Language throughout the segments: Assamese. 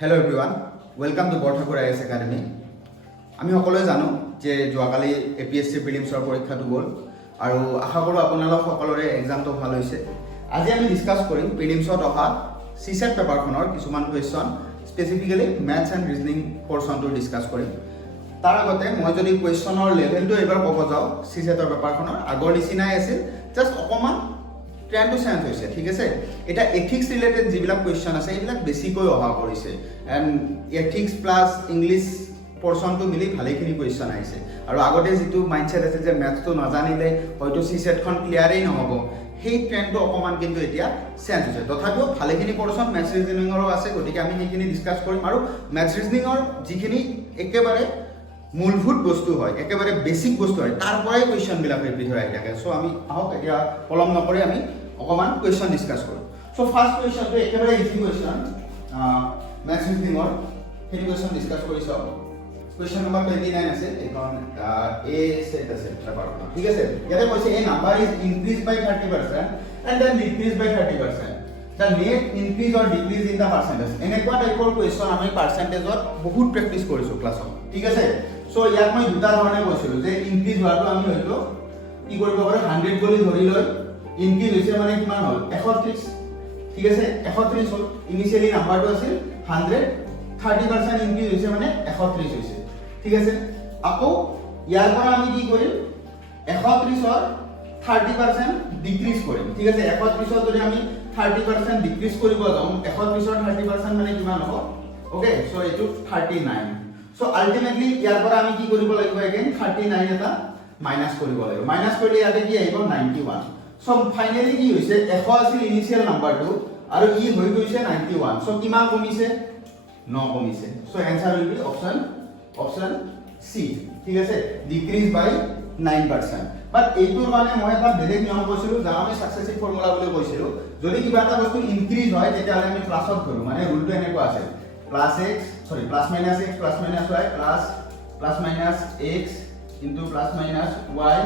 Hello' everyone, welcome to Borthakur IAS academy. আমি সকলোৱে জানো যে যোৱাকালি APSC প্ৰিলিমছৰ পৰীক্ষাটো গ'ল আৰু আশা কৰোঁ আপোনালোক সকলোৰে এক্সামটো ভাল হৈছে। আজি আমি ডিছকাছ কৰিম প্ৰিলিমছত অহা CSET পেপাৰখনৰ কিছুমান question, specifically maths and reasoning পৰ্চনটো ডিছকাছ কৰিম। তাৰ আগতে মই যদি কুৱেশ্যনৰ লেভেলটো এইবাৰ ক'ব যাওঁ, CSETৰ পেপাৰখনৰ আগৰ নিচিনাই আছিল, জাষ্ট অকণমান ট্ৰেণ্ডটো চেঞ্জ হৈছে, ঠিক আছে। এতিয়া এথিক্স ৰিলেটেড যিবিলাক কুৱেশ্যন আছে এইবিলাক বেছিকৈ অহা কৰিছে, এণ্ড এথিক্স প্লাছ ইংলিছ পৰ্চনটো মিলি ভালেখিনি কুৱেশ্যন আহিছে। আৰু আগতে যিটো মাইণ্ডছেট আছে যে মেথছটো নাজানিলে হয়তো CSETখন ক্লিয়াৰেই নহ'ব, সেই ট্ৰেণ্ডটো অকণমান কিন্তু এতিয়া চেঞ্জ হৈছে। তথাপিও ভালেখিনি পৰ্চন মেথছ ৰিজনিঙৰো আছে, গতিকে আমি সেইখিনি ডিছকাছ কৰিম। আৰু মেথছ ৰিজনিঙৰ যিখিনি একেবাৰে মূলভূত বস্তু হয়, একেবাৰে বেছিক বস্তু হয়, তাৰ পৰাই কুৱেশ্যনবিলাক ৰিপিট হৈ আহি থাকে। চ' আমি আহক এতিয়া পলম নকৰি আমি অকণমান কুৱেশ্যন ডিছকাছ কৰোঁ। চ' ফাৰ্ষ্ট কুৱেশ্যনটো একেবাৰে ইজি কুৱেশ্যন মেথছ ৰিজনিঙৰ, সেইটো কুৱেশ্যন ডিছকাছ কৰি চাওঁ। কুৱেশ্যন নম্বৰ 29 আছে, এইখন A ছেট আছে পেপাৰখনত, ঠিক আছে। ইয়াতে কৈছে a number is increase by 30% and then decrease by 30%। The net increase or decrease in the percentage. এনেকুৱা টাইপৰ কুৱেশ্যন আমি পাৰ্চেণ্টেজত বহুত প্ৰেক্টিছ কৰিছোঁ ক্লাছত, ঠিক আছে। চ' ইয়াত মই দুটা ধৰণে কৈছিলোঁ যে ইনক্ৰিজ হোৱাটো আমি হয়তো কি কৰিব পাৰোঁ, 100 বুলি ধৰি লৈ ইনক্ৰিজ হৈছে মানে কিমান হ'ল 130, ঠিক আছে। 130 হ'ল, ইনিচিয়েলি নাম্বাৰটো আছিল 100, 30% ইনক্ৰিজ হৈছে মানে 130 হৈছে, ঠিক আছে। আকৌ ইয়াৰ পৰা আমি কি কৰিম, 130ৰ 30% ডিক্ৰিজ কৰিম, ঠিক আছে। 130ৰ যদি আমি 30% ডিক্ৰিজ কৰিব যাওঁ, 130ৰ 30% মানে কিমান হ'ব, অ'কে। চ' এইটো 39। চ' আল্টিমেটলি ইয়াৰ পৰা আমি কি কৰিব লাগিব, এগেইন 39 এটা মাইনাছ কৰিব লাগিব। মাইনাছ কৰিলে ইয়াতে কি আহিব 91। চ' ফাইনেলি কি হৈছে, 100 আছিল ইনিচিয়েল নাম্বাৰটো আৰু ই হৈ গৈছে 91। চ' কিমান কমিছে, 9 কমিছে। So' answer will be option C, ঠিক আছে, ডিক্ৰিজ বাই 9%। বাট এইটোৰ কাৰণে মই এটা বেলেগ নিয়ম কৈছিলোঁ, যাক আমি ছাকচেছিভ ফৰ্মুলা বুলি কৈছিলোঁ। যদি কিবা এটা বস্তু ইনক্ৰিজ হয় তেতিয়াহ'লে আমি প্লাছত ধৰোঁ, মানে ৰুলটো এনেকুৱা আছে, plus minus x plus minus y plus minus x into plus minus y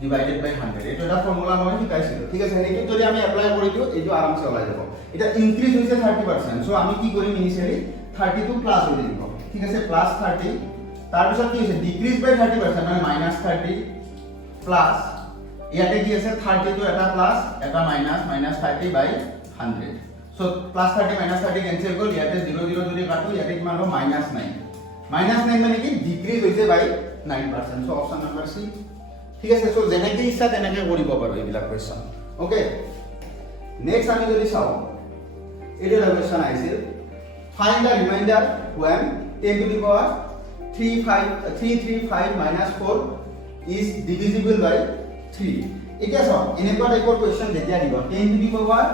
divided by 100। এইটো এটা ফৰ্মুলা মই শিকাইছিলোঁ, ঠিক আছে। এইটো যদি আমি এপ্লাই কৰি দিওঁ এইটো আৰামছে ওলাই যাব। এতিয়া ইনক্ৰিজ হৈছে 30%, চ' আমি কি কৰিম, ইনিচিয়েলি 32 প্লাছ হৈ দিব, ঠিক আছে, প্লাছ 30। তাৰপিছত কি হৈছে, ডিক্ৰিজ বাই 30% মানে মাইনাছ 30 প্লাছ ইয়াতে কি আছে 32 এটা প্লাছ এটা মাইনাছ, মাইনাছ 30 বাই 100। চ' প্লাছ 30 মাইনাছ 30 কেনচেল গ'ল, ইয়াতে 0 0 যদি কাটো ইয়াতে কিমান হ'ব, -9। -9 মানে কি, ডিক্ৰিজ হৈছে বাই 9%। চ' অপশ্যন নম্বৰ চি, ঠিক আছে। চ' যেনেকৈ ইচ্ছা তেনেকৈ কৰিব পাৰোঁ এইবিলাক কুৱেশ্যন, অ'কে। নেক্সট আমি যদি চাওঁ, এইটো এটা কুৱেশ্যন আহিছিল, find the reminder when 10 to the power 335 minus 4 is divisible by 3. এতিয়া চাওক, এনেকুৱা টাইপৰ কুৱেশ্যন যেতিয়া দিব 10 to the power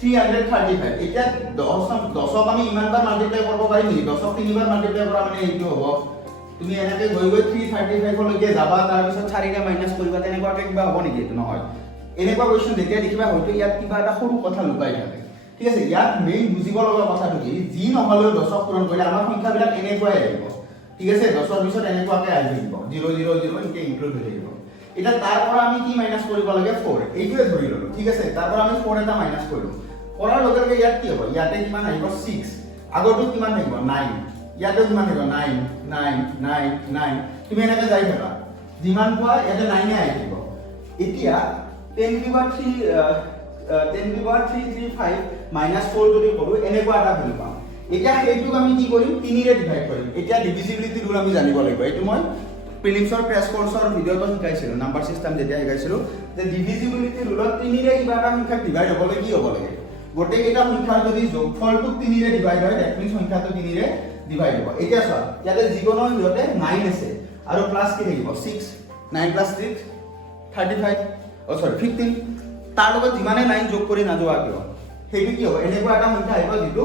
335, এতিয়া 10ক আমি ইমানবাৰ মাল্টিপ্লাই কৰিব পাৰিম নেকি? 10ক 3বাৰ মাল্টিপ্লাই কৰা মানে এইটো হ'ব, তুমি এনেকৈ গৈ 335 লৈকে যাবা, তাৰপিছত 4ৰে মাইনাছ কৰিবা, তেনেকুৱাকৈ কিবা হ'ব নেকি? এইটো নহয়। এনেকুৱা কুৱেশ্যন যেতিয়া দেখিবা হয়তো ইয়াত কিবা এটা সৰু কথা লুকাই থাকে, ঠিক আছে। ইয়াত মেইন বুজিব লগা কথাটো কি, যি নহ'লেও 10ক পূৰণ কৰিলে আমাৰ সংখ্যাবিলাক এনেকুৱাই আহিব, ঠিক আছে। 10ৰ পিছত এনেকুৱাকৈ আহি থাকিব, 0 0 0 এনেকৈ ইনক্লুড হৈ থাকিব। এতিয়া তাৰ পৰা আমি কি মাইনাছ কৰিব লাগে, 4, এইটোৱে ধৰি ল'লোঁ, ঠিক আছে। তাৰ পৰা আমি 4 এটা মাইনাছ কৰিলোঁ, কৰাৰ লগে লগে ইয়াত কি হ'ব, ইয়াতে কিমান আহিব 6, আগৰটো কিমান থাকিব 9, ইয়াতে কিমান থাকিব 9 9 9 9, তুমি এনেকৈ যাই থাকা, যিমান পোৱা ইয়াতে 9 আহি থাকিব। এতিয়া 10 to the power 335 minus 4 যদি কৰোঁ, এনেকুৱা এটা ভেলু পাম। এতিয়া সেইটোক আমি কি কৰিম, 3ৰে ডিভাইড কৰিম। এতিয়া ডিভিজিবিলিটি ৰুল আমি জানিব লাগিব, এইটো মই প্ৰিলিমছৰ ক্ৰেছ কৰ্ছৰ ভিডিঅ'টো শিকাইছিলোঁ, নাম্বাৰ চিষ্টেম যেতিয়া শিকাইছিলোঁ, যে ডিভিজিবিলিটি ৰুলত 3ৰে কিবা এটা সংখ্যাক ডিভাইড হ'বলৈ কি হ'ব লাগে, গোটেইকেইটা সংখ্যাৰ যদি যোগফলটো 3ৰে ডিভাইড হয়, ডেট মিনছ সংখ্যাটো 3ৰে ডিভাইড হ'ব। এতিয়া চোৱা, ইয়াতে যিকোনো সিহঁতে 9 আছে আৰু প্লাছ কি থাকিব 6, 9 + 6 35, 15। তাৰ লগত যিমানে 9 যোগ কৰি নাযোৱা কিয়, সেইটো কি হ'ব, এনেকুৱা এটা সংখ্যা আহিব যিটো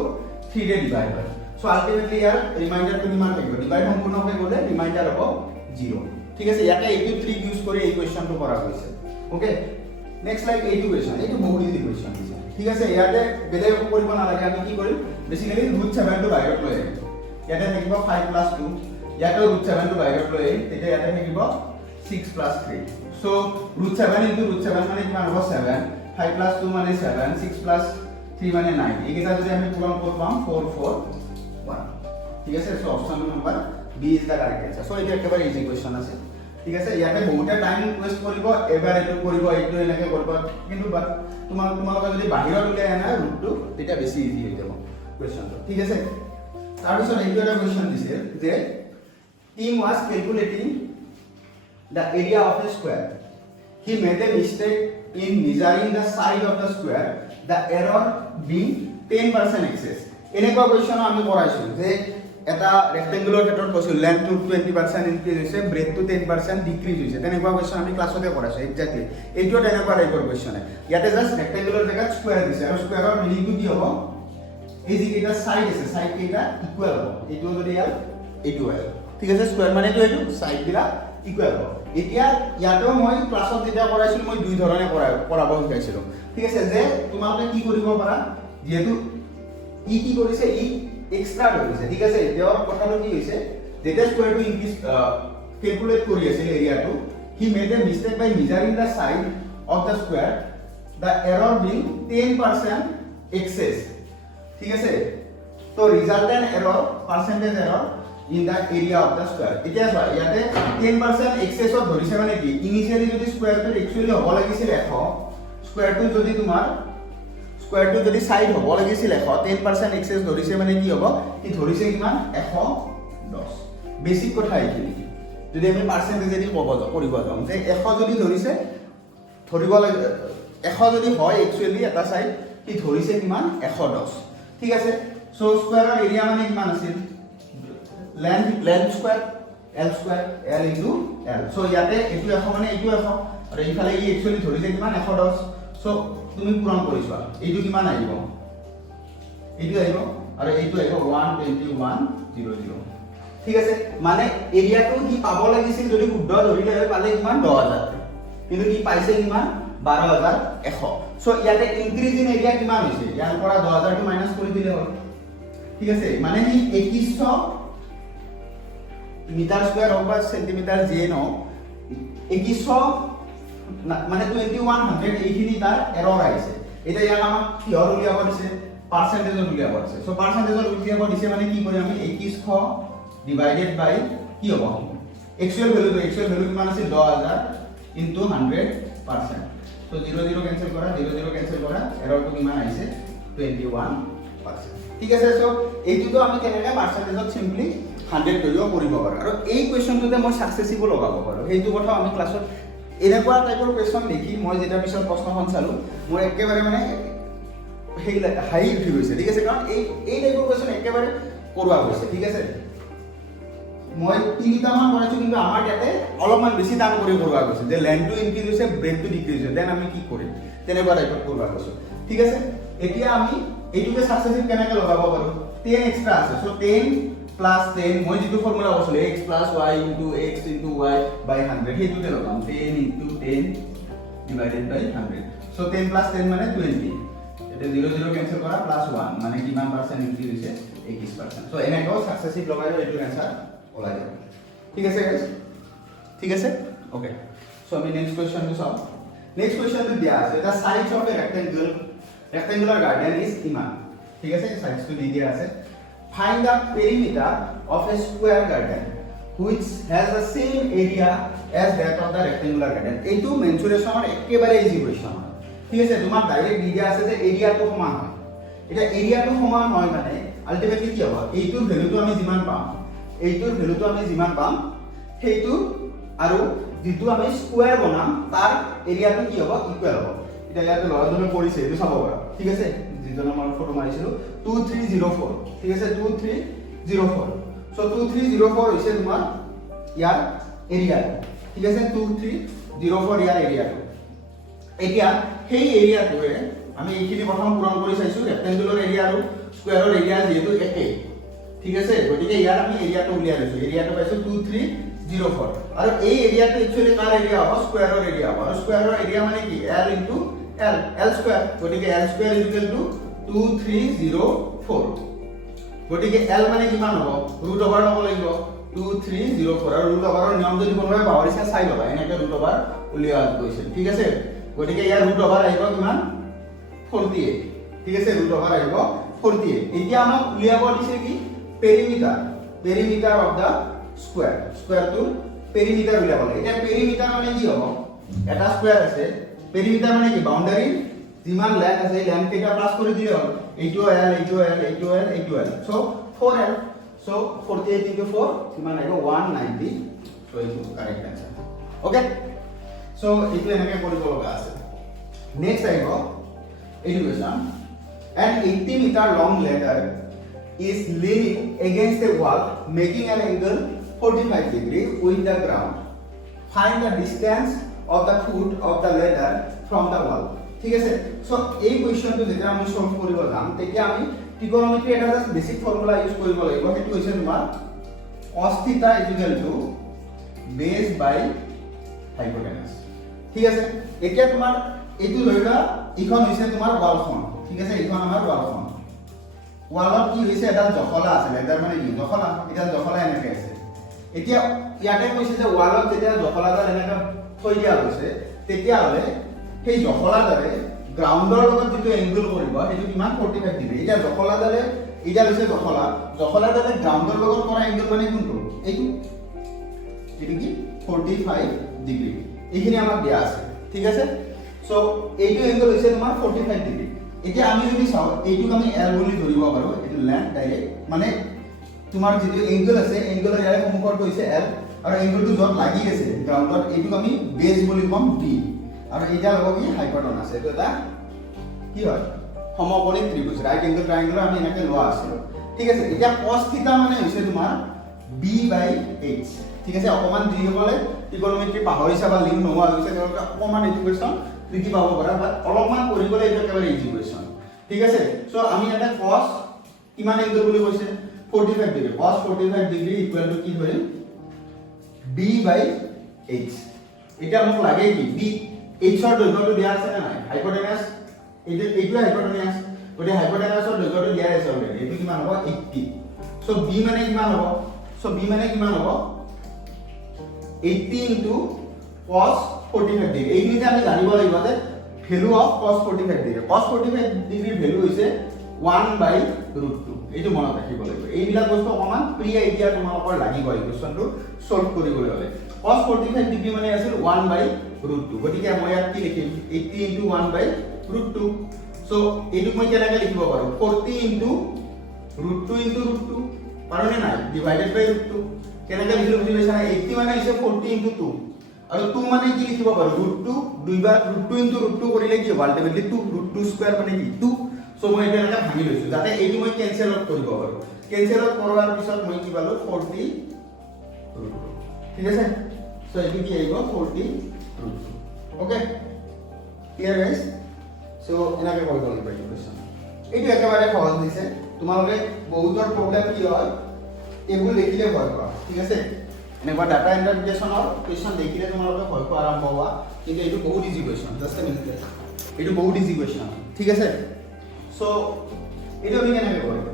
3ৰে ডিভাইড হয়। চ' আল্টিমেটলি ইয়াৰ ৰিমাইণ্ডাৰটো কিমান থাকিব, ডিভাইড সম্পূৰ্ণকৈ গ'লে ৰিমাইণ্ডাৰ হ'ব 0, ঠিক আছে। ইয়াতে এইটো ট্ৰিক ইউজ কৰি এই কুৱেশ্যনটো কৰা হৈছে, অ'কে। নেক্সট লাইক এইটো কুৱেশ্যন, এইটো বহুত ইজি কুৱেশ্যন দিছে, ঠিক আছে। ইয়াতে বেলেগ কৰিব নালাগে, আমি কি কৰিম, বেছিকেলি √7টো বাহিৰত লৈ আহিম। ইয়াতে থাকিব 5 + 2, ইয়াতেও √7টো বাহিৰত লৈ আহিম, তেতিয়া ইয়াতে থাকিব 6 + 3। চ' √7 × √7 মানে কিমান হ'ব 7, 5 + 2 মানে 7, 6 + 3 মানে 9। এইকেইটা যদি আমি পূৰণ কৰি পাম 4 4 1 ঠিক আছে so option number B is the correct answer so এটা একেবাৰে ইজি কোৱেশ্চন আছে ঠিক আছে ইয়াতে বহুতে টাইম ওয়েস্ট কৰিব এবাৰ এটো কৰিব এইটো এনেকে কৰিব কিন্তু তোমালোকে যদি বাহিৰত উলাই আনা ৰুটটো তেতিয়া বেছি ইজি হৈ যাব কোৱেশ্চনটো ঠিক আছে তাৰ পিছত এইটো এটা কোৱেশ্চন দিছে যে team was calculating the area of a square he made a mistake in measuring the side of the square the error being 10% excess এনেকুৱা কোৱেশ্চন আমি কৰাইছো যে এটা ৰেক্টেংগুলাৰ ক্ষেত্ৰত কৈছো লেন্থটো 20% ইনক্ৰিজ হৈছে ব্ৰেডটো 10% ডিক্ৰিজ হৈছে তেনেকুৱা কোৱেশ্চন আমি ক্লাছতে কৰাইছো এক্স্যাক্টলি এইটো তেনেকুৱা টাইপৰ কোৱেশ্চন ইয়াতে জাস্ট ৰেক্টেংগুলাৰ জেগাত স্কয়াৰ দিছে আৰু স্কয়াৰৰ মিনিংটো কি হ'ব এই যে এটা সাইড আছে সাইড কেইটা ইকুয়াল হ'ব এইটো যদি ইয়াৰ এইটো হয় ঠিক আছে স্কয়াৰ মানে এইটো সাইড বিলা ইকুয়াল হ'ব এতিয়া ইয়াতো মই ক্লাছত যেটা কৰাইছিল মই দুই ধৰণে কৰাব শিকাইছিলো ঠিক আছে যে তোমালোকে কি কৰিব পাৰা যেহেতু ই কি কৰিছে ই এক্সট্ৰা কৰিছে ঠিক আছে তেওঁৰ কথাটো কি হৈছে যেটা স্কয়াৰটো ইনক্ৰিজ ক্যালকুলেট কৰি আছিল এৰিয়াটো he made a mistake by measuring the side of the square the error being 10% excess ঠিক আছে তো resultant error percentage error in the area of the square এতিয়া চোৱা ইয়াতে 10% এক্সেস অফ ধৰিছে মানে কি ইনিশিয়ালি যদি স্কয়াৰটো একচুয়ালি হ'ব লাগিছিল 100 স্কয়াৰটো যদি তোমাৰ স্কয়াৰটো যদি সাইড হ'ব লাগিছিল 100 10% এক্সেস ধৰিছে মানে কি হ'ব কি ধৰিছে কিমান 110 বেসিক কথা এইখিনি যদি আমি পাৰ্সেন্টেজ যদি কৰিব যাওঁ যে 100 যদি ধৰিছে ধৰিব লাগে 100 যদি হয় একচুয়ালি এটা সাইড কি ধৰিছে কিমান 110 ঠিক আছে সো স্কয়াৰৰ এৰিয়া মানে কিমান আছিল length square l square l into l so ইয়াতে এটো 100 মানে এটো 100 আৰু ইফালে ই একচুয়ালি ধৰিছে কিমান 110 so তুমি পূৰণ কৰিছা এইটো কিমান আহিব এইটো আহিব আৰু এইটো আহিব 12100 ঠিক আছে মানে এৰিয়াটো কি পাব লাগিছিল যদি শুদ্ধ ধৰিলে হয় পালে কিমান 10000 কিন্তু কি পাইছে কিমান 12100 so ইয়াতে ইনক্রিজ ইন এৰিয়া কিমান হৈছে ইয়াৰ পৰা 10000 টো মাইনাস কৰি দিলে হ'ল ঠিক আছে মানে কি 2100 মিটার স্কয়ার হোক বা সেন্টিমিটার যে ন 2100 মানে 2100 এইখিনি তার এরর আইছে এটা ইয়াক আমাক কিহৰ উলিয়াব দিছে পাৰ্সেন্টেজত উলিয়াব দিছে সো পাৰ্সেন্টেজত উলিয়াব দিছে মানে কি কৰি আমি 2100 ডিভাইডেড বাই কি হ'ব একচুয়াল ভ্যালু কিমান আছে 10000 ইনটু 100% সো 00 ক্যান্সেল কৰা 00 ক্যান্সেল কৰা এৰৰটো কিমান আহিছে 21% ঠিক আছে সো এইটো আমি কেনেকৈ পাৰ্সেন্টেজত সিম্পলি 100 ধৰিও কৰিব পাৰো আৰু এই কোৱেশ্চনটোতে মই সাকসেসফুল লগাব পাৰো এইটো কথা আমি ক্লাছত এনেকুৱা টাইপৰ কোৱেশ্চন দেখি মই যেটা পিছত প্ৰশ্নখন চালো মোৰ একেবাৰে মানে হেই হাই উঠি গৈছে ঠিক আছে কাৰণ এই টাইপৰ কোৱেশ্চন একেবাৰে কৰোৱা হৈছে ঠিক আছে মই তিনিটা মান কৰাইছো কিন্তু আমাৰ ইয়াতে অলপমান বেছি টান কৰি কৰোৱা গৈছে যে লেন্থটো ইনক্ৰিজ হৈছে ব্ৰেডটো ডিক্ৰিজ হৈছে দেন আমি কি কৰিম তেনেকুৱা টাইপৰ কৰোৱা গৈছে ঠিক আছে এতিয়া আমি এইটোকে সাকসেসফুল কেনেকৈ লগাব পাৰো 10 এক্সট্ৰা আছে সো 10 plus 10 মই যেটো ফর্মুলা কৈছিল x plus y into x into y by 100 হেতুতে লগাম 10 into 10 divided by 100 so 10 plus 10 মানে 20 এটা 0 ক্যান্সেল কৰা plus 1 মানে কিমান পার্সেন্ট ইনক্রিজ হৈছে 21% so এনেকৈ সাকসেসফুল লগাইলে এটো आंसर ওলাই যাব ঠিক আছে गाइस ঠিক আছে ওকে so আমি নেক্সট কোৱেশ্চনটো চাও নেক্সট কোৱেশ্চনটো দিয়া আছে এটা size of A rectangular garden is ইমান ঠিক আছে সাইজটো দি দিয়া আছে find the perimeter of a square garden which has the same area as that of the rectangular garden এইটো মেনচুৰেশনৰ একেবাৰে ইজি কোৱেশ্চন ঠিক আছে তোমাৰ ডাইৰেক্ট দিয়া আছে যে এৰিয়াটো সমান হয় এটা এৰিয়াটো সমান হয় মানে আলটিমেটলি কি হ'ব এইটোৰ ভ্যালুটো আমি যিমান পাম সেইটো আৰু যেটো আমি স্কয়াৰ বনাম তাৰ এৰিয়াটো কি হ'ব ইকুৱেল হ'ব এটা ইয়াতে লৰাজনে কৰিছে এইটো চাব পাৰা ঠিক আছে যিজন আমাৰ ফটো মাৰিছিলো 2304 ঠিক আছে 2304 সো 2304 হৈছে তোমাৰ ইয়াৰ এৰিয়া ঠিক আছে 2304 ইয়াৰ এৰিয়াটো এতিয়া সেই এৰিয়াটোৱে আমি এইখিনি প্ৰথম পূৰণ কৰি চাইছো ৰেক্টেংগুলাৰ এৰিয়া আৰু স্কয়াৰৰ এৰিয়া যেহেতু একে ঠিক আছে গতিকে ইয়াৰ আমি এৰিয়াটো উলিয়াই লৈছো এৰিয়াটো পাইছো 2304 আৰু এই এৰিয়াটো একচুয়ালি কাৰ এৰিয়া হ'ব স্কয়াৰৰ এৰিয়া হ'ব আৰু স্কয়াৰৰ এৰিয়া মানে কি l ইনটু l স্কয়াৰ গতিকে l স্কয়াৰ ইকুৱেল টু 2304 গতিকে l মানে কিমান হ'ব ৰুট ওভাৰ ল'ব লাগিব 2304 আৰু ৰুট ওভাৰৰ নিয়ম যদি কোনোবাই পাহৰিছে চাই ল'বা এনেকৈ ৰুট ওভাৰ উলিওৱা গৈছিল ঠিক আছে গতিকে ইয়াৰ ৰুট ওভাৰ আহিব কিমান 48 ঠিক আছে ৰুট ওভাৰ আহিব 48 এতিয়া আমাক উলিয়াব দিছে কি perimeter of the square to perimeter উলিয়াব লাগে এটা perimeter মানে কি হ'ব এটা স্কয়ার আছে perimeter মানে কি বাউন্ডারি যিমান লেন্থ আছে এই লেন্থ কেটা প্লাস কৰি দিলে হ'ল এইটো l so 4l so 48 into 4 কিমান আহিব 190 সো এইটো কারেক্ট आंसर ওকে সো এইটো এনেকে কৰিব লগা আছে নেক্সট আহিব এইটো question an 80 meter long ladder is leaning against a wall making an angle 45 degree with the ground. Find the distance of the foot of the ladder from the wall. ঠিক আছে সো এই কোৱেশ্চনটো যেতিয়া আমি সলভ কৰিব যাম তেতিয়া আমি ট্ৰিগোনোমেট্ৰি এটা জাস্ট বেসিক ফৰ্মুলা ইউজ কৰিব লাগিব সেইটো হৈছে তোমাৰ cos θ base by hypotenuse ঠিক আছে এতিয়া তোমাৰ এইটো ধৰিলা ইখন হৈছে তোমাৰ ওয়ালখন ঠিক আছে ইখন আমাৰ ওয়ালখন ওয়ালত কি হৈছে এটা জখলা আছে লেডাৰ মানে কি জখলা এটা জখলা এনেকে আছে এতিয়া ইয়াতে কৈছে যে ওয়ালত যেতিয়া জখলাডাল এনেকা থৈ দিয়া হৈছে তেতিয়া হলে সেই জখলাডালে গ্ৰাউণ্ডৰ লগত যেটো এংগল কৰিব সেইটো কিমান 45 ডিগ্ৰী এটা জখলাডালে এটা হৈছে জখলাডালে গ্ৰাউণ্ডৰ লগত কৰা এংগল মানে কোনটো এইটো এটো কি 45 ডিগ্ৰী এইখিনি আমাক দিয়া আছে ঠিক আছে সো এইটো এংগল হৈছে তোমাৰ 45 ডিগ্ৰী এতিয়া আমি যদি চাও এইটোক আমি L বুলি ধৰিব পাৰো এটো লেন্থ ডাইৰেক্ট মানে তোমাৰ যেটো এংগল আছে এংগলৰ ইয়াৰে সম্পৰ্ক হৈছে L আৰু এংগলটো যত লাগি আছে গ্ৰাউণ্ডত এইটোক আমি বেস বুলি কম B আৰু এটা হ'ব কি হাইপোটেনাস এটো এটা কি হয় সমকোণী ত্ৰিভুজ ৰাইট এংগল ট্ৰায়াঙ্গল আমি এনেকে লোৱা আছে ঠিক আছে এতিয়া cos θ মানে হৈছে তোমাৰ B/H ঠিক আছে অকমান যিসকলে ট্ৰিগোনোমেট্ৰি পাহৰিছা বা লিংক নোহোৱা হৈছে তেওঁলোকে অকমান এইটো কোৱেশ্চন ট্ৰিকি পাব পাৰা বাট অলপমান কৰি গলে এটা একেবাৰে ইজি কোৱেশ্চন ঠিক আছে সো আমি এটা cos কিমান এংগল বুলি কৈছে 45 degree cos 45 degree equal to কি হয় B/H এটা মোক লাগে কি B H ৰ দৈৰ্ঘ্যটো দিয়া আছে না নাই হাইপোটেনাস এইটো হাইপোটেনাস গতে হাইপোটেনাসৰ দৈৰ্ঘ্যটো দিয়া আছে অলৰেডি এইটো কিমান হ'ব 80 সো B মানে কিমান হ'ব সো B মানে কিমান হ'ব 80 into cos 45 ডিগ্ৰী এইখিনিতে আমি জানিব লাগিব যে value of cos 45 degree cos 45 ডিগ্ৰীৰ ভ্যালু হৈছে 1/√2 এইটো মনত ৰাখিব লাগিব এইবিলাক বস্তু অকমান প্ৰি আইডিয়া তোমালোকৰ লাগিব এই কোৱেশ্চনটো সলভ কৰিবলৈ হলে cos 45 ডিগ্ৰী মানে আছিল 1/√2 গতিকে মই ইয়াত কি লিখিম 80 into 1/√2 সো এইটো মই কেনেকৈ লিখিব পাৰো 40 into √2 into √2 পাৰোনে নাই ডিভাইডেড বাই √2 কেনেকৈ লিখিলো বুজি পাইছা 80 মানে হৈছে 40 into 2 আৰু 2 মানে কি লিখিব পাৰো √2 দুইবাৰ √2 into √2 কৰিলে কি হ'ব আলটিমেটলি 2 √2 স্কয়াৰ মানে কি 2 সো মই এটা এটা ভাঙি লৈছো যাতে এইটো মই কেনসেল আউট কৰিব পাৰো কেনসেল আউট কৰাৰ পিছত মই কি পালো 40 ঠিক আছে সো এইটো কি আহিব 40 ওকে ক্লিয়াৰ গাইস সো এনেকৈ কৰিব লাগিব এই কোৱেশ্চন এইটো একেবাৰে সহজ দিছে তোমালোকে বহুতৰ প্ৰবলেম কি হয় এইবোৰ লিখিলে ভয় কৰা ঠিক আছে এনেকুৱা ডাটা ইন্টাৰপ্ৰিটেশনৰ কোৱেশ্চন দেখিলে তোমালোকে ভয় কৰা আৰম্ভ হোৱা কিন্তু এইটো বহুত easy question just a minute এইটো বহুত ইজি কোৱেশ্চন ঠিক আছে সো এইটো আমি কেনেকৈ কৰিম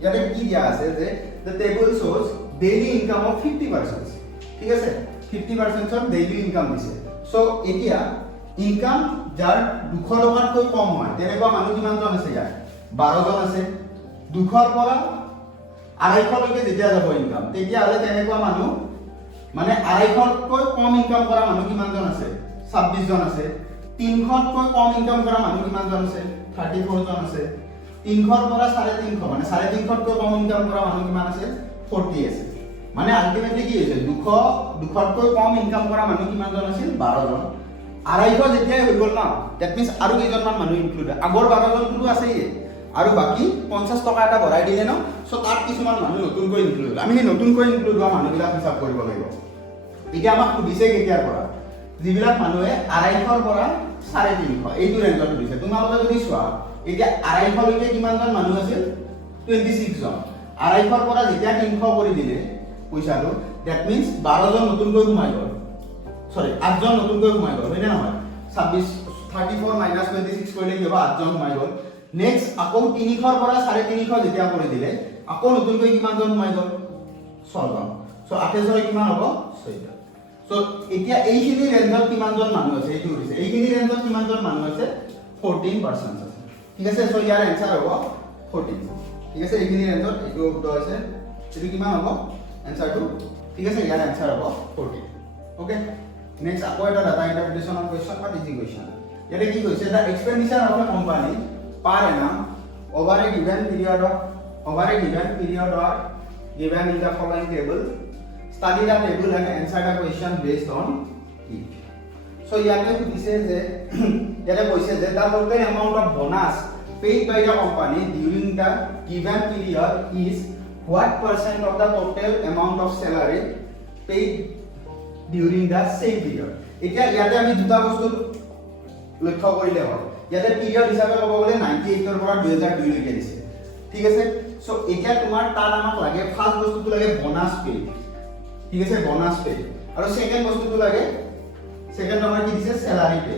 ইয়াতে কি দিয়া আছে যে the table shows daily income of 50% ঠিক আছে 50% অফ ডেইলি ইনকাম দিছে সো এতিয়া ইনকাম যাৰ 200 টকাতকৈ কম হয় তেনেকুৱা মানুহ কিমানজন আছে ইয়াত 12 জন আছে 200 পৰা 250 লৈকে যেতিয়া যাব ইনকাম তেতিয়া হলে তেনেকুৱা মানুহ মানে 250তকৈ কম ইনকাম কৰা মানুহ কিমানজন আছে 26 জন আছে 300তকৈ কম ইনকাম কৰা মানুহ কিমানজন আছে 34 জন আছে 300 পৰা 350 মানে 350তকৈ কম ইনকাম কৰা মানুহ কিমান আছে 40 আছে মানে আলটিমেটলি কি হৈছে 200তকৈ কম ইনকাম কৰা মানুহ কিমানজন আছিল 12 জন 250 যেতিয়া হৈ গল না দ্যাট মিন্স আৰু কেইজনমান মানুহ ইনক্লুড আগৰ 12 জনটো আছেই আৰু বাকি 50 টকা এটা বঢ়াই দিলে ন সো তাত কিছুমান মানুহ নতুনকৈ ইনক্লুড আমি সেই নতুনকৈ ইনক্লুড হোৱা মানুহবিলাক হিচাপ কৰিব লাগিব এতিয়া আমাক সুধিছে কেতিয়াৰ পৰা যিবিলাক মানুহে 250 পৰা 350 এইটো ৰেঞ্জত দিছে তোমালোকে যদি চোৱা এতিয়া 250 লৈকে কিমানজন মানুহ আছিল 26 জন 250 পৰা যেতিয়া 300 কৰি দিলে পইচাটো দ্যাট মিন্স 12 জন নতুনকৈ সোমাই গল সরি 8 জন নতুনকৈ সোমাই গল হয় না নহয় 26 34 - 26 কৰিলে কি হ'ব 8 জন সোমাই গল নেক্সট আকৌ 300 পৰা 350 যেতিয়া কৰি দিলে আকৌ নতুনকৈ কিমান জন সোমাই গল 6 জন সো 28 কিমান হ'ব 6 সো এতিয়া এইখিনি ৰেঞ্জত কিমান জন মানুহ আছে এইটো হৈছে এইখিনি ৰেঞ্জত কিমান জন মানুহ আছে 14% আছে ঠিক আছে সো ইয়াৰ आंसर হ'ব 14 ঠিক আছে এইখিনি ৰেঞ্জত এইটো উত্তৰ আছে এইটো কিমান হ'ব এনসাৰটো ঠিক আছে ইয়াৰ এনসাৰ হ'ব 40 ওকে নেক্সট আকৌ এটা ডাটা ইন্টাৰপ্ৰিটেশনৰ কোৱেশ্চন বা ইজি কোৱেশ্চন ইয়াতে কি কৈছে the expenditure of a company per annum over a given period or given in the following table study the table and answer the question based on it so yate dise je yate koise je the total amount of bonus paid by the company during the given period is what percent of the total amount of salary paid during the same period eta yate ami duta bostu লক্ষ্য কৰিলে হয় ইয়াতে পিৰিয়ড হিচাপে ক'ব গ'লে 98 ৰ পৰা 2002 লৈকে দিছে ঠিক আছে সো এতিয়া তোমাৰ তাত আমাক লাগে ফাৰ্স্ট বস্তুটো লাগে বোনাস পে ঠিক আছে বোনাস পে আৰু সেকেন্ড বস্তুটো লাগে সেকেন্ড নম্বৰ কি দিছে স্যালাৰি পে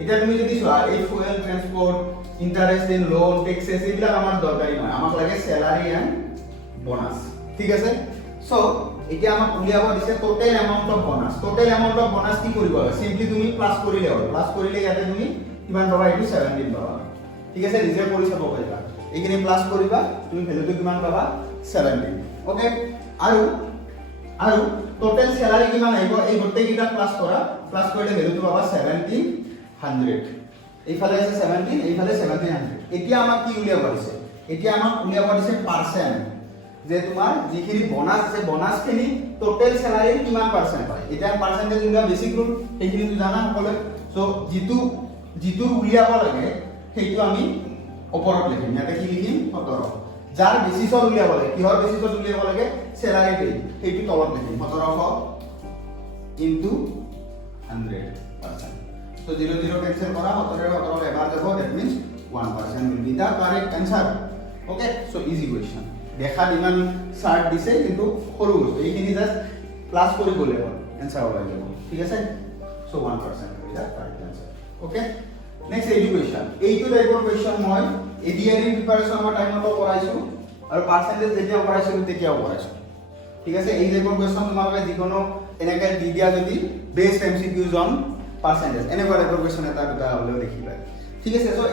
এতিয়া তুমি যদি চোৱা এই fuel transport interest in loan taxes এইবিলাক আমাৰ দৰকাৰী নহয় আমাক লাগে স্যালাৰি এন্ড বোনাস ঠিক আছে সো এতিয়া আমাক উলিয়াব দিছে টোটাল এমাউন্ট অফ বোনাস কি কৰিব লাগে সিম্পলি তুমি প্লাস কৰিলে ইয়াতে তুমি কিমান পাবা এইটো 17 পাবা ঠিক আছে নিজে কৰি চাব পাৰিবা এইখিনি প্লাস কৰিবা তুমি ভ্যালুটো কিমান পাবা 17 ওকে আৰু টোটাল স্যালাৰি কিমান আহিব এই গোটেই কিটা প্লাস কৰিলে ভ্যালুটো পাবা 1700 এইফালে আছে 17 এইফালে 1700 এতিয়া আমাক কি উলিয়াব দিছে পার্সেন্ট যে তোমাৰ যিখিনি বোনাস আছে বোনাসখিনি টোটাল স্যালাৰিৰ কিমান পার্সেন্ট পায় এটা percentage in the basic rule এইখিনি তুমি জানা সকলে সো যিটো উলিয়াব লাগে সেইটো আমি ওপৰত লিখিম ইয়াতে কি লিখিম 17 যাৰ বেসিছত উলিয়াব লাগে কিহৰ বেসিছত উলিয়াব লাগে স্যালাৰি পে সেইটো তলত লিখিম 1700 ইনটু 100% so 0 cancel কৰা 17 এবাৰ যাব that means 1% will be the correct answer okay so easy question দেখাত ইমান চাৰ্ট দিছে কিন্তু সৰু বস্তু এইখিনি জাস্ট প্লাস কৰি গলে হ'ল এনসার ওলাই যাব ঠিক আছে so 1% will be the correct answer okay next education এইটো টাইপৰ কোৱেশ্চন মই এডিআৰই প্ৰিপাৰেচনৰ টাইমতো কৰাইছো আৰু পাৰ্সেন্টেজ যেতিয়া কৰাইছো তেতিয়াও কৰাইছো ঠিক আছে এই টাইপৰ কোৱেশ্চন তোমালোকে যিকোনো এনেকৈ দি দিয়া যদি বেস্ট এমসিকিউজ অন পাৰ্সেন্টেজ এনেকুৱা টাইপৰ কোৱেশ্চন এটা দুটা হ'লেও দেখিবা ঠিক আছে সো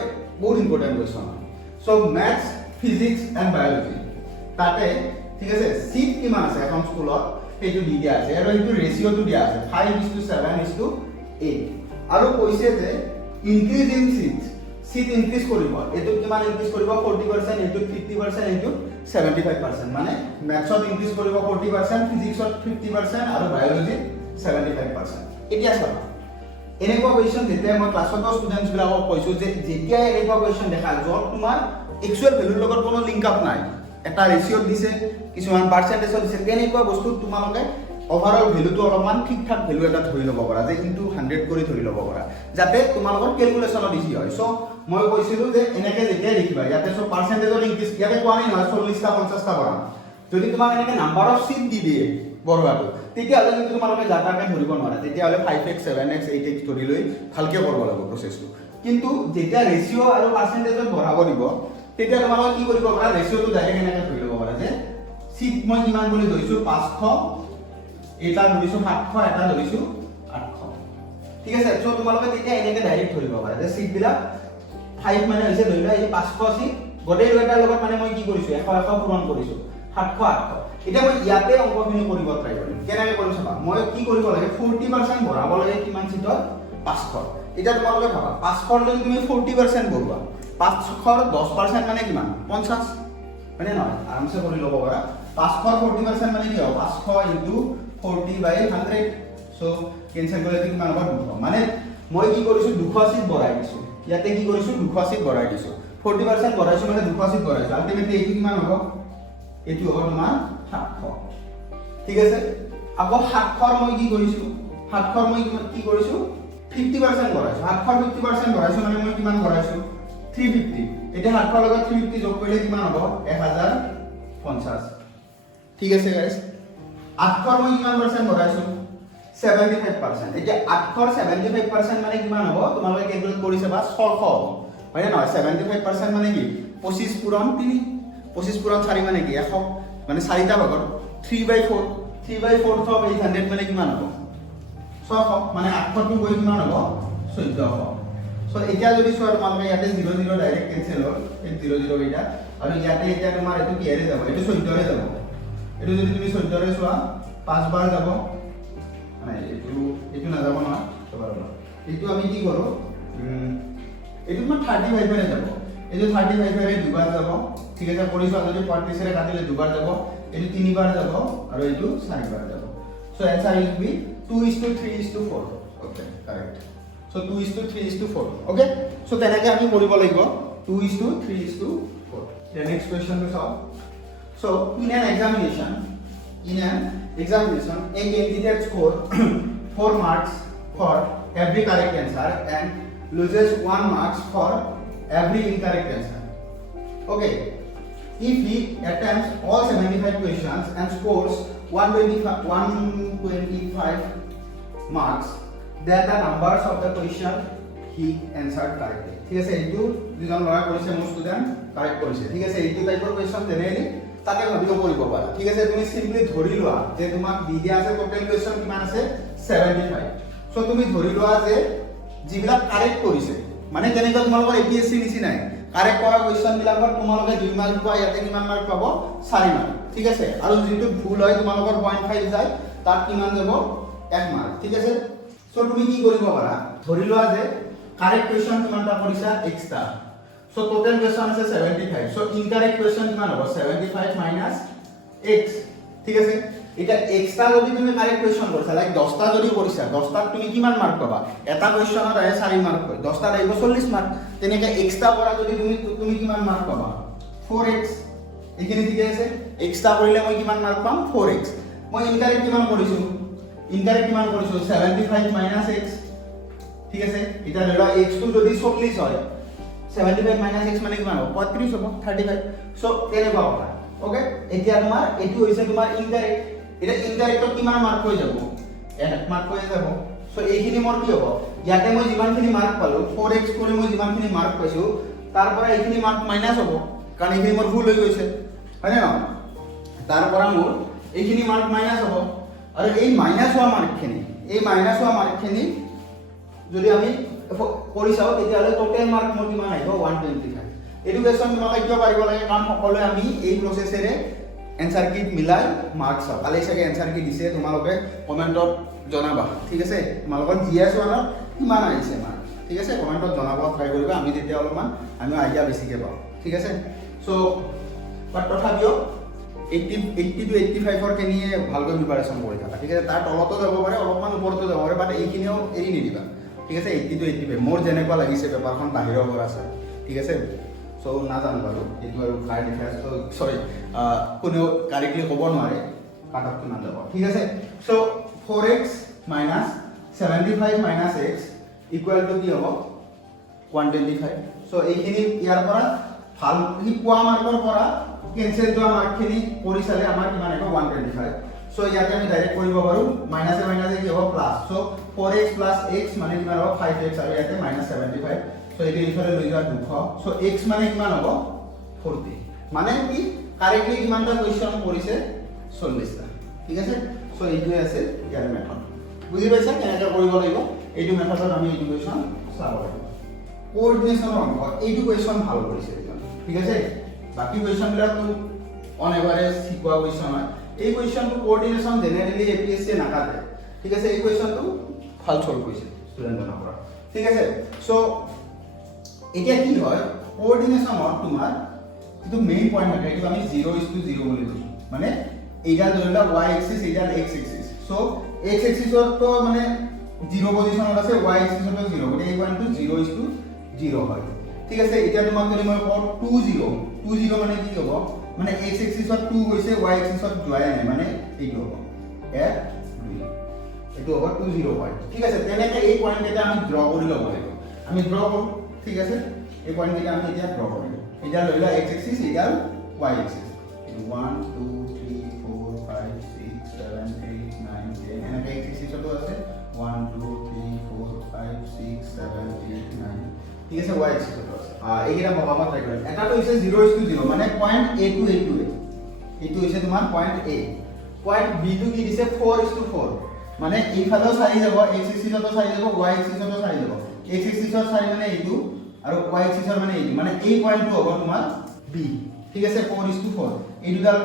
বহুত important question so maths physics and biology তাতে ঠিক আছে সিট কিমান আছে এখন স্কুলত সেইটো দি দিয়া আছে আৰু এইটো ৰেশিওটো দিয়া আছে 5:7:8 আৰু কৈছে যে ইনক্ৰিজ ইন সিট ইনক্ৰিজ কৰিব এটো কিমান ইনক্ৰিজ কৰিব 40% এটো 50% এটো 75% মানে ম্যাথছত ইনক্ৰিজ কৰিব 40% ফিজিক্সত 50% আৰু বায়োলজি 75% এতিয়া চাবা এনেকুৱা কোৱেশ্চন যেতিয়া মই ক্লাছত ষ্টুডেন্টস বিলাকক কৈছো যে যেতিয়া এনেকুৱা কোৱেশ্চন দেখা যত তোমাৰ একচুয়াল ভ্যালুৰ লগত কোনো লিংক আপ নাই এটা ৰেশিও দিছে কিছুমান পাৰ্সেন্টেজ দিছে তেনেকুৱা বস্তু তোমালোকে ওভাৰঅল ভ্যালুটো অলপমান ঠিকঠাক ভ্যালু এটা ধৰি ল'ব পাৰা যে ইনটু 100 কৰি ধৰি ল'ব পাৰা যাতে তোমালোকৰ ক্যালকুলেশনত ইজি হয় সো মই কৈছিলো যে এনেকে যেতিয়া লিখিবা ইয়াতে সব পাৰ্সেন্টেজৰ ইনক্ৰিজ ইয়াতে কোৱা নাই নহয় 40টা 50টা কৰা যদি তোমাক এনেকে নাম্বাৰ অফ সিট দি দিয়ে বৰবাটো তেতিয়া হলে কিন্তু তোমালোকে জাটাকে ধৰিব নোৱাৰা তেতিয়া হলে 5x 7x 8x ধৰি লৈ ভালকে কৰিব লাগিব প্ৰসেসটো কিন্তু যেতিয়া ৰেশিও আৰু পাৰ্সেন্টেজত বঢ়াব দিব তেতিয়া তোমালোকে কি কৰিব পাৰা ৰেশিওটো ডাইৰেক্ট এনেকে ধৰি ল'ব পাৰা যে সিট মই কিমান বুলি ধৰিছো 500 এটা ধৰিছো 700 এটা ধৰিছো 800 ঠিক আছে সো তোমালোকে তেতিয়া এনেকে ডাইৰেক্ট ধৰিব পাৰা যে সিট বিলাক 5 মানে হৈছে ধৰিলা এই 500 সিট গোটেই দুটাৰ লগত মানে মই কি কৰিছো 100 পূৰণ কৰিছো 700 800 এতিয়া মই ইয়াতে অংকখিনি কৰিব ট্ৰাই কৰিম কেনেকৈ কৰিম চাবা মই কি কৰিব লাগে 40% ভৰাব লাগে কিমান সিটত 500 এতিয়া তোমালোকে ভাবা 500 লৈ তুমি 40% ভৰোৱা 500 10% মানে কিমান 50 মানে নহয় আৰামসে কৰি ল'ব পাৰা 500 40% মানে কি হ'ব 500 ইনটু 40/100 সো কেনসেল কৰিলে কিমান হ'ব 200 মানে মই কি কৰিছো 200 সিট বঢ়াই দিছো ইয়াতে কি কৰিছো 200 সিট বঢ়াই দিছো 40% বঢ়াইছো মানে 200 সিট বঢ়াইছো আলটিমেটলি এইটো কিমান হ'ব এইটো হ'ব তোমাৰ 700 ঠিক আছে আকৌ 700 মই কি কৰিছো 700 মই কি কৰিছো 50% বঢ়াইছো 700 50% বঢ়াইছো মানে মই কিমান বঢ়াইছো 350 এটা 700 লগত 350 যোগ কৰিলে কিমান হ'ব 1050 ঠিক আছে गाइस 800 মই কিমান পার্সেন্ট বঢ়াইছো 75% এটা 800 75% মানে কিমান হ'ব তোমালোকে ক্যালকুলেট কৰি চাবা 600 হ'ব মানে নহয় 75% মানে কি 25 পূৰণ 3 25 পূৰণ 4 মানে কি 100 মানে 4টা ভাগত 3/4 3/4 of 800 মানে কিমান হ'ব 600 মানে 800 টো গৈ কিমান হ'ব 1400 সো এতিয়া যদি সোৱা তোমালোকে ইয়াতে 0 0 ডাইৰেক্ট ক্যান্সেল হ'ল এই 0 0 এটা আৰু ইয়াতে এতিয়া তোমাৰ এটো কি এৰে যাব এটো 14 ৰে যাব এইটো যদি তুমি 14 ৰে চোৱা 5 বাৰ যাব মানে এইটো না যাব না এইটো আমি কি কৰো এইটো মানে 35 ৰে যাব এইটো 35 ৰে দুবাৰ যাব ঠিক আছে কৰি চোৱা যদি 35 ৰে কাটিলে দুবাৰ যাব এইটো 3 বাৰ যাব আৰু এইটো 4 বাৰ যাব so answer will be 2:3:4 okay correct so 2:3:4 okay so তেনেকৈ আমি কৰিব লাগিব 2:3:4 the next question to solve so in an examination a candidate score 4 marks for every correct answer and loses 1 marks for every incorrect answer okay if he attempts all 75 questions and scores 125 marks then the numbers of the question he answered correctly ঠিক আছে এইটো দুজন লৰা কৰিছে মোৰ ষ্টুডেন্ট কাৰেক্ট কৰিছে ঠিক আছে এইটো টাইপৰ কোৱেশ্চন জেনেৰেলি তাকে ভাবিব কৰিব পাৰা ঠিক আছে তুমি সিম্পলি ধৰি লোৱা যে তোমাক দি দিয়া আছে টোটাল কোৱেশ্চন কিমান আছে 75 সো তুমি ধৰি লোৱা যে যিবিলাক কাৰেক্ট কৰিছে মানে কেনেকৈ তোমালোকৰ এপিএসসি নিচিনাই কাৰেক্ট কৰা কোৱেশ্চন বিলাকৰ তোমালোকে 2 মাৰ্ক পোৱা ইয়াতে কিমান মাৰ্ক পাব 4 মাৰ্ক ঠিক আছে আৰু যেটো ভুল হয় তোমালোকৰ 0.5 যায় তাত কিমান যাব 1 মাৰ্ক ঠিক আছে সো তুমি কি কৰিব পাৰা ধৰি লোৱা যে কাৰেক্ট কোৱেশ্চন কিমানটা কৰিছা এক্সটা সো টোটাল কোৱেশ্চন আছে 75 সো ইনকাৰেক্ট কোৱেশ্চন কিমান হ'ব 75 মাইনাস x ঠিক আছে এটা এক্সটা যদি তুমি কারেক্ট কোৱেশ্চন কৰিছা লাইক 10টা যদি কৰিছা 10টাত তুমি কিমান মাৰ্ক পাবা এটা কোৱেশ্চনত আহে 4 মাৰ্ক হয় 10টাত আহিব 40 মাৰ্ক তেনেকৈ এক্সটা কৰা যদি তুমি কিমান মাৰ্ক পাবা 4x এখানে ঠিক আছে এক্সটা কৰিলে মই কিমান মাৰ্ক পাম 4x মই ইনকাৰেক্ট কিমান কৰিছো 75 মাইনাস x ঠিক আছে এটা ধৰা x টো যদি 40 হয় 75 মাইনাস x মানে কিমান হ'ব 35 হ'ব 35 সো কেনেকুৱা হ'ব ওকে এতিয়া তোমাৰ এটো হৈছে তোমাৰ ইনকাৰেক্ট এটা ইনকাৰেক্টত কিমান মাৰ্ক হৈ যাব 1 মাৰ্ক হৈ যাব সো এইখিনি মোৰ কি হ'ব ইয়াতে মই যিমানখিনি মাৰ্ক পালো 4x কৰি মই যিমানখিনি মাৰ্ক পাইছো তাৰ পৰা এইখিনি মাৰ্ক মাইনাস হ'ব কাৰণ এইখিনি মোৰ ভুল হৈ গৈছে হয় না তাৰ পৰা মোৰ এইখিনি মাৰ্ক মাইনাস হ'ব আৰু এই মাইনাস হোৱা মাৰ্কখিনি যদি আমি কৰি চাও তেতিয়াহলে টোটাল মাৰ্ক মোৰ কিমান আহিব 125 এডুকেশন তোমাক কিয় পাৰিব লাগে কাৰণ সকলোৱে আমি এই প্ৰসেসেৰে এনসাৰ কি মিলাই মাৰ্ক চাও কালি চাগে এনসাৰ কি দিছে তোমালোকে কমেন্টত জনাবা ঠিক আছে তোমালোকৰ জিএস 1 ৰ কিমান আহিছে মাৰ্ক ঠিক আছে কমেন্টত জনাব ট্ৰাই কৰিবা আমি তেতিয়া অলপমান আমি আইডিয়া বেছিকে পাওঁ ঠিক আছে সো বাট তথাপিও 80 to 85 ৰ কেনিয়ে ভালকৈ প্ৰিপাৰেচন কৰি থাকা ঠিক আছে তাৰ তলতো যাব পাৰে অলপমান ওপৰতো যাব পাৰে বাট এইখিনিও এৰি নিদিবা ঠিক আছে 80 to 85 মোৰ যেনেকুৱা লাগিছে পেপাৰখন বাহিৰৰ পৰা আছে ঠিক আছে সো না জানো বাৰু এইটো আৰু কাৰেণ্ট এফেয়াৰ্স তো সৰি কোনো কাৰেক্টলি ক'ব নোৱাৰে কাটআপটো না যাব ঠিক আছে so 4x 75 x equal to কি হ'ব 125 সো এইখিনি ইয়াৰ পৰা ভাল কি কোৱা মাৰ্কৰ পৰা কেনসেল যোৱা মাৰ্কখিনি কৰি চালে আমাৰ কিমান আহিব 125 সো ইয়াতে আমি ডাইৰেক্ট কৰিব পাৰো মাইনাস এ কি হ'ব প্লাস সো 4x + x মানে কিমান হ'ব 5x আৰু ইয়াতে -75 সো এইটো ইফালে লৈ যোৱা 200 সো x মানে কিমান হ'ব 40 মানে কি কারেক্টলি কিমানটা কোৱেশ্চন কৰিছে 40টা ঠিক আছে সো এইটোৱে আছে ইয়াৰ মেথড বুজি পাইছা কেনেকৈ কৰিব লাগিব এইটো মেথডত আমি এইটো কোৱেশ্চন চাব লাগিব কোঅৰ্ডিনেশ্যনৰ অংক এইটো কোৱেশ্চন ভাল কৰিছে ঠিক আছে বাকি কোৱেশ্চন বিলাকটো অন এভাৰেজ শিকোৱা কোৱেশ্চন হয় এই কোৱেশ্চনটো কোঅৰ্ডিনেশ্যন জেনেৰেলি এপিএসসি নাকাটে ঠিক আছে এই কোৱেশ্চনটো ভাল সলভ কৰিছে ষ্টুডেণ্টজনৰ পৰা ঠিক আছে সো এতিয়া কি হয় কোঅৰ্ডিনেশ্যনৰ তোমাৰ যেটো মেইন পইণ্ট হয় এইটো আমি 0:0 বুলি কৈছো মানে এইডাল ধৰিলা y এক্সিস এইডাল x এক্সিস সো x এক্সিসত তো মানে 0 পজিশনত আছে y এক্সিসত 0 গটে এই পইণ্টটো 0:0 হয় ঠিক আছে এতিয়া তোমাক যদি মই কওঁ 20 মানে কি হ'ব মানে x এক্সিসত 2 গৈছে y এক্সিসত যোৱাই নাই মানে এইটো হ'ব 1 2 এইটো হ'ব 20 হয় ঠিক আছে তেনেকৈ এই পইণ্ট এটা আমি ড্ৰ কৰি ল'ব লাগিব আমি ড্ৰ কৰো ঠিক আছে এই পইণ্ট এটা আমি এতিয়া ড্ৰ কৰিম এটা লইলা x এক্সিস এটা y এক্সিস 1 2 3 4 5 6 7 8 9 10 এনেকৈ x এক্সিসটো আছে 1 2 3 4 5 6 7 8 9 ঠিক আছে y এক্সিসটো আছে এইটা বহাবা ট্রাই কৰিম এটাটো হৈছে 0:0 মানে পয়েন্ট a টু এইটো হৈছে তোমাৰ point a point b to কি দিছে 4:4 মানে এইফালেও চাৰি যাব x এক্সিসতো চাৰি যাব y এক্সিসতো চাৰি যাব x এক্সিসৰ চাৰি মানে এইটো আৰু y এক্সিসৰ মানে এইটো মানে এই পয়েন্টটো হ'ব তোমাৰ b ঠিক আছে 4:4 এই দুডাল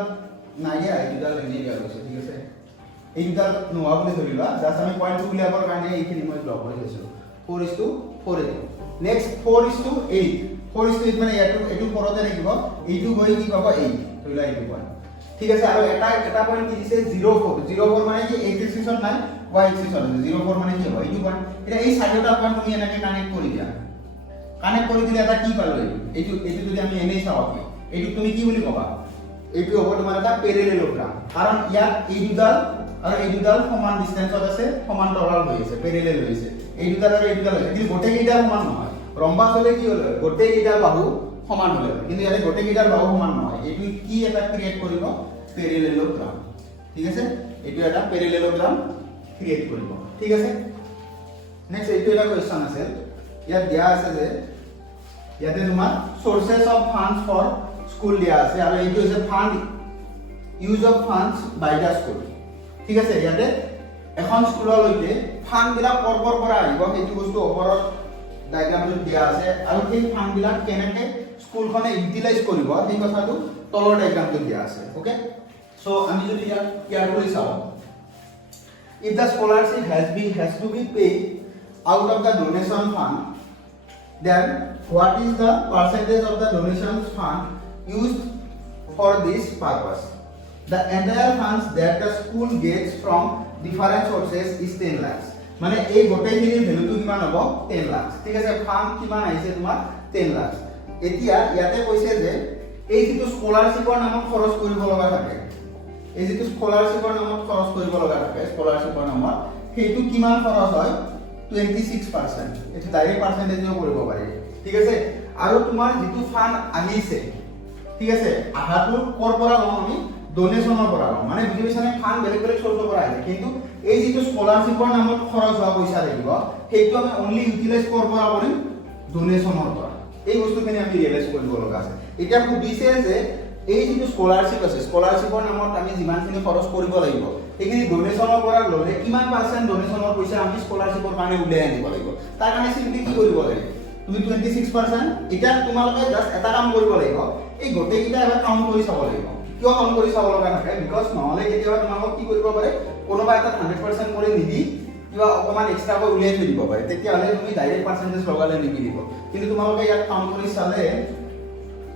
নাই দিয়া এই দুটা এনেই দিয়া গৈছে ঠিক আছে এই দুটা নোহোৱা বুলি ধৰি লোৱা জাষ্ট আমি পইণ্টটো উলিয়াবৰ কাৰণে এইখিনি মই ড্ৰ কৰি লৈছোঁ 4:4 এইটো নেক্সট 4:8 4:8 মানে এইটো পৰতে থাকিব এইটো গৈ কি পাব 8 ধৰি লোৱা এইটো পইণ্ট ঠিক আছে আৰু এটা পইণ্ট কি দিছে 04 মানে কি x এক্সিছত নাই y এক্সিছত আছে 04 মানে কি হ'ব এইটো পইণ্ট এতিয়া এই চাৰিটা পইণ্ট তুমি এনেকৈ কানেক্ট কৰি দিয়া কানেক্ট কৰি দিলে এটা কি পালো এইটো যদি আমি এনেই চাওঁ এইটো তুমি কি বুলি ক'বা এইটো হ'ব তোমাৰ এটা পেৰেলেলোগ্ৰাম কাৰণ ইয়াত এই দুডাল আৰু এই দুডাল সমান ডিসটেন্সত আছে সমান্তৰাল হৈ আছে পেৰেলেল হৈ আছে এই দুডাল আৰু এই দুডাল আছে কিন্তু গোটেইকেইটা সমান নহয় ৰম্বাস হ'লে কি হ'ল গোটেইকেইটা বাহু সমান হ'লে কিন্তু ইয়াতে গোটেইকেইটাৰ বাহু সমান নহয় এইটো কি এটা ক্ৰিয়েট কৰিব পেৰেলেলোগ্ৰাম ঠিক আছে এইটো এটা পেৰেলেলোগ্ৰাম ক্ৰিয়েট কৰিব ঠিক আছে নেক্সট এইটো এটা কোৱেশ্চন আছে ইয়াত দিয়া আছে যে ইয়াতে তোমাৰ sources of funds for school দিয়া আছে আৰু এইটো হৈছে fund use of funds by the school ঠিক আছে ইয়াতে এখন স্কুললৈকে ফান্ড বিলাক কৰকৰ পৰা আহিব সেইটো বস্তু ওপৰত ডায়াগ্ৰামটোত দিয়া আছে আৰু সেই ফান্ড বিলাক কেনেকৈ স্কুলখনে ইউটিলাইজ কৰিব সেই কথাটো তলৰ ডায়াগ্ৰামটোত দিয়া আছে ওকে সো আমি যদি ইয়াত কেয়াৰফুলি চাওঁ if the scholarship has to be paid out of the donation fund then what is the percentage of the donation fund used for this purpose the entire funds that the school gets from different sources is 10 lakhs মানে এই গোটেইখিনিৰ ভ্যালুটো কিমান হ'ব 10 লাখ ঠিক আছে ফান্ড কিমান আহিছে তোমাৰ 10 লাখ এতিয়া ইয়াতে কৈছে যে এই যেটো স্কলাৰশ্বিপৰ নামত খৰচ কৰিব লগা থাকে এই যেটো স্কলাৰশ্বিপৰ নামত খৰচ কৰিব লগা থাকে স্কলাৰশ্বিপৰ নামত সেইটো কিমান খৰচ হয় 26% এটা ডাইৰেক্ট পাৰ্সেন্টেজও কৰিব পাৰি ঠিক আছে আৰু তোমাৰ যেটো ফান্ড আহিছে ঠিক আছে আহাটো কৰ পৰা লম আমি ডোনেশনৰ পৰা লম মানে বুজি পাইছানে ফান্ড বেলেগ বেলেগ সোৰ্সৰ পৰা আহে কিন্তু এই যেটো স্কলাৰশ্বিপৰ নামত খৰচ হোৱা পইচা লাগিব সেইটো আমি অনলি ইউটিলাইজ কৰ পৰা কৰিম ডোনেশনৰ পৰা এই বস্তুখিনি আমি ৰিয়েলাইজ কৰিব লগা আছে এতিয়া সুধিছে যে এই যেটো স্কলাৰশ্বিপ আছে স্কলাৰশ্বিপৰ নামত আমি যিমানখিনি খৰচ কৰিব লাগিব এইখিনি ডোনেশনৰ পৰা ললে কিমান পাৰ্সেন্ট ডোনেশনৰ পইচা আমি স্কলাৰশ্বিপৰ কাৰণে উলিয়াই আনিব লাগিব তাৰ কাৰণে সিম্পলি কি কৰিব লাগিব তুমি 26% এটা তোমালোকে জাস্ট এটা কাম কৰিব লাগিব এই গোটেইকেইটা এবাৰ কাউন্ট কৰি চাব লাগিব কিয় কাউন্ট কৰি চাব লগা থাকে বিকজ নহলে কেতিয়াবা তোমালোকক কি কৰিব পাৰে কোনোবা এটা 100% কৰি নিদি কিবা অকমান এক্সট্ৰা কৰি উলিয়াই থৈ দিব পাৰে তেতিয়াহলে তুমি ডাইৰেক্ট পাৰ্সেন্টেজ লগালে নিকিনিব কিন্তু তোমালোকে ইয়াত কাউন্ট কৰি চালে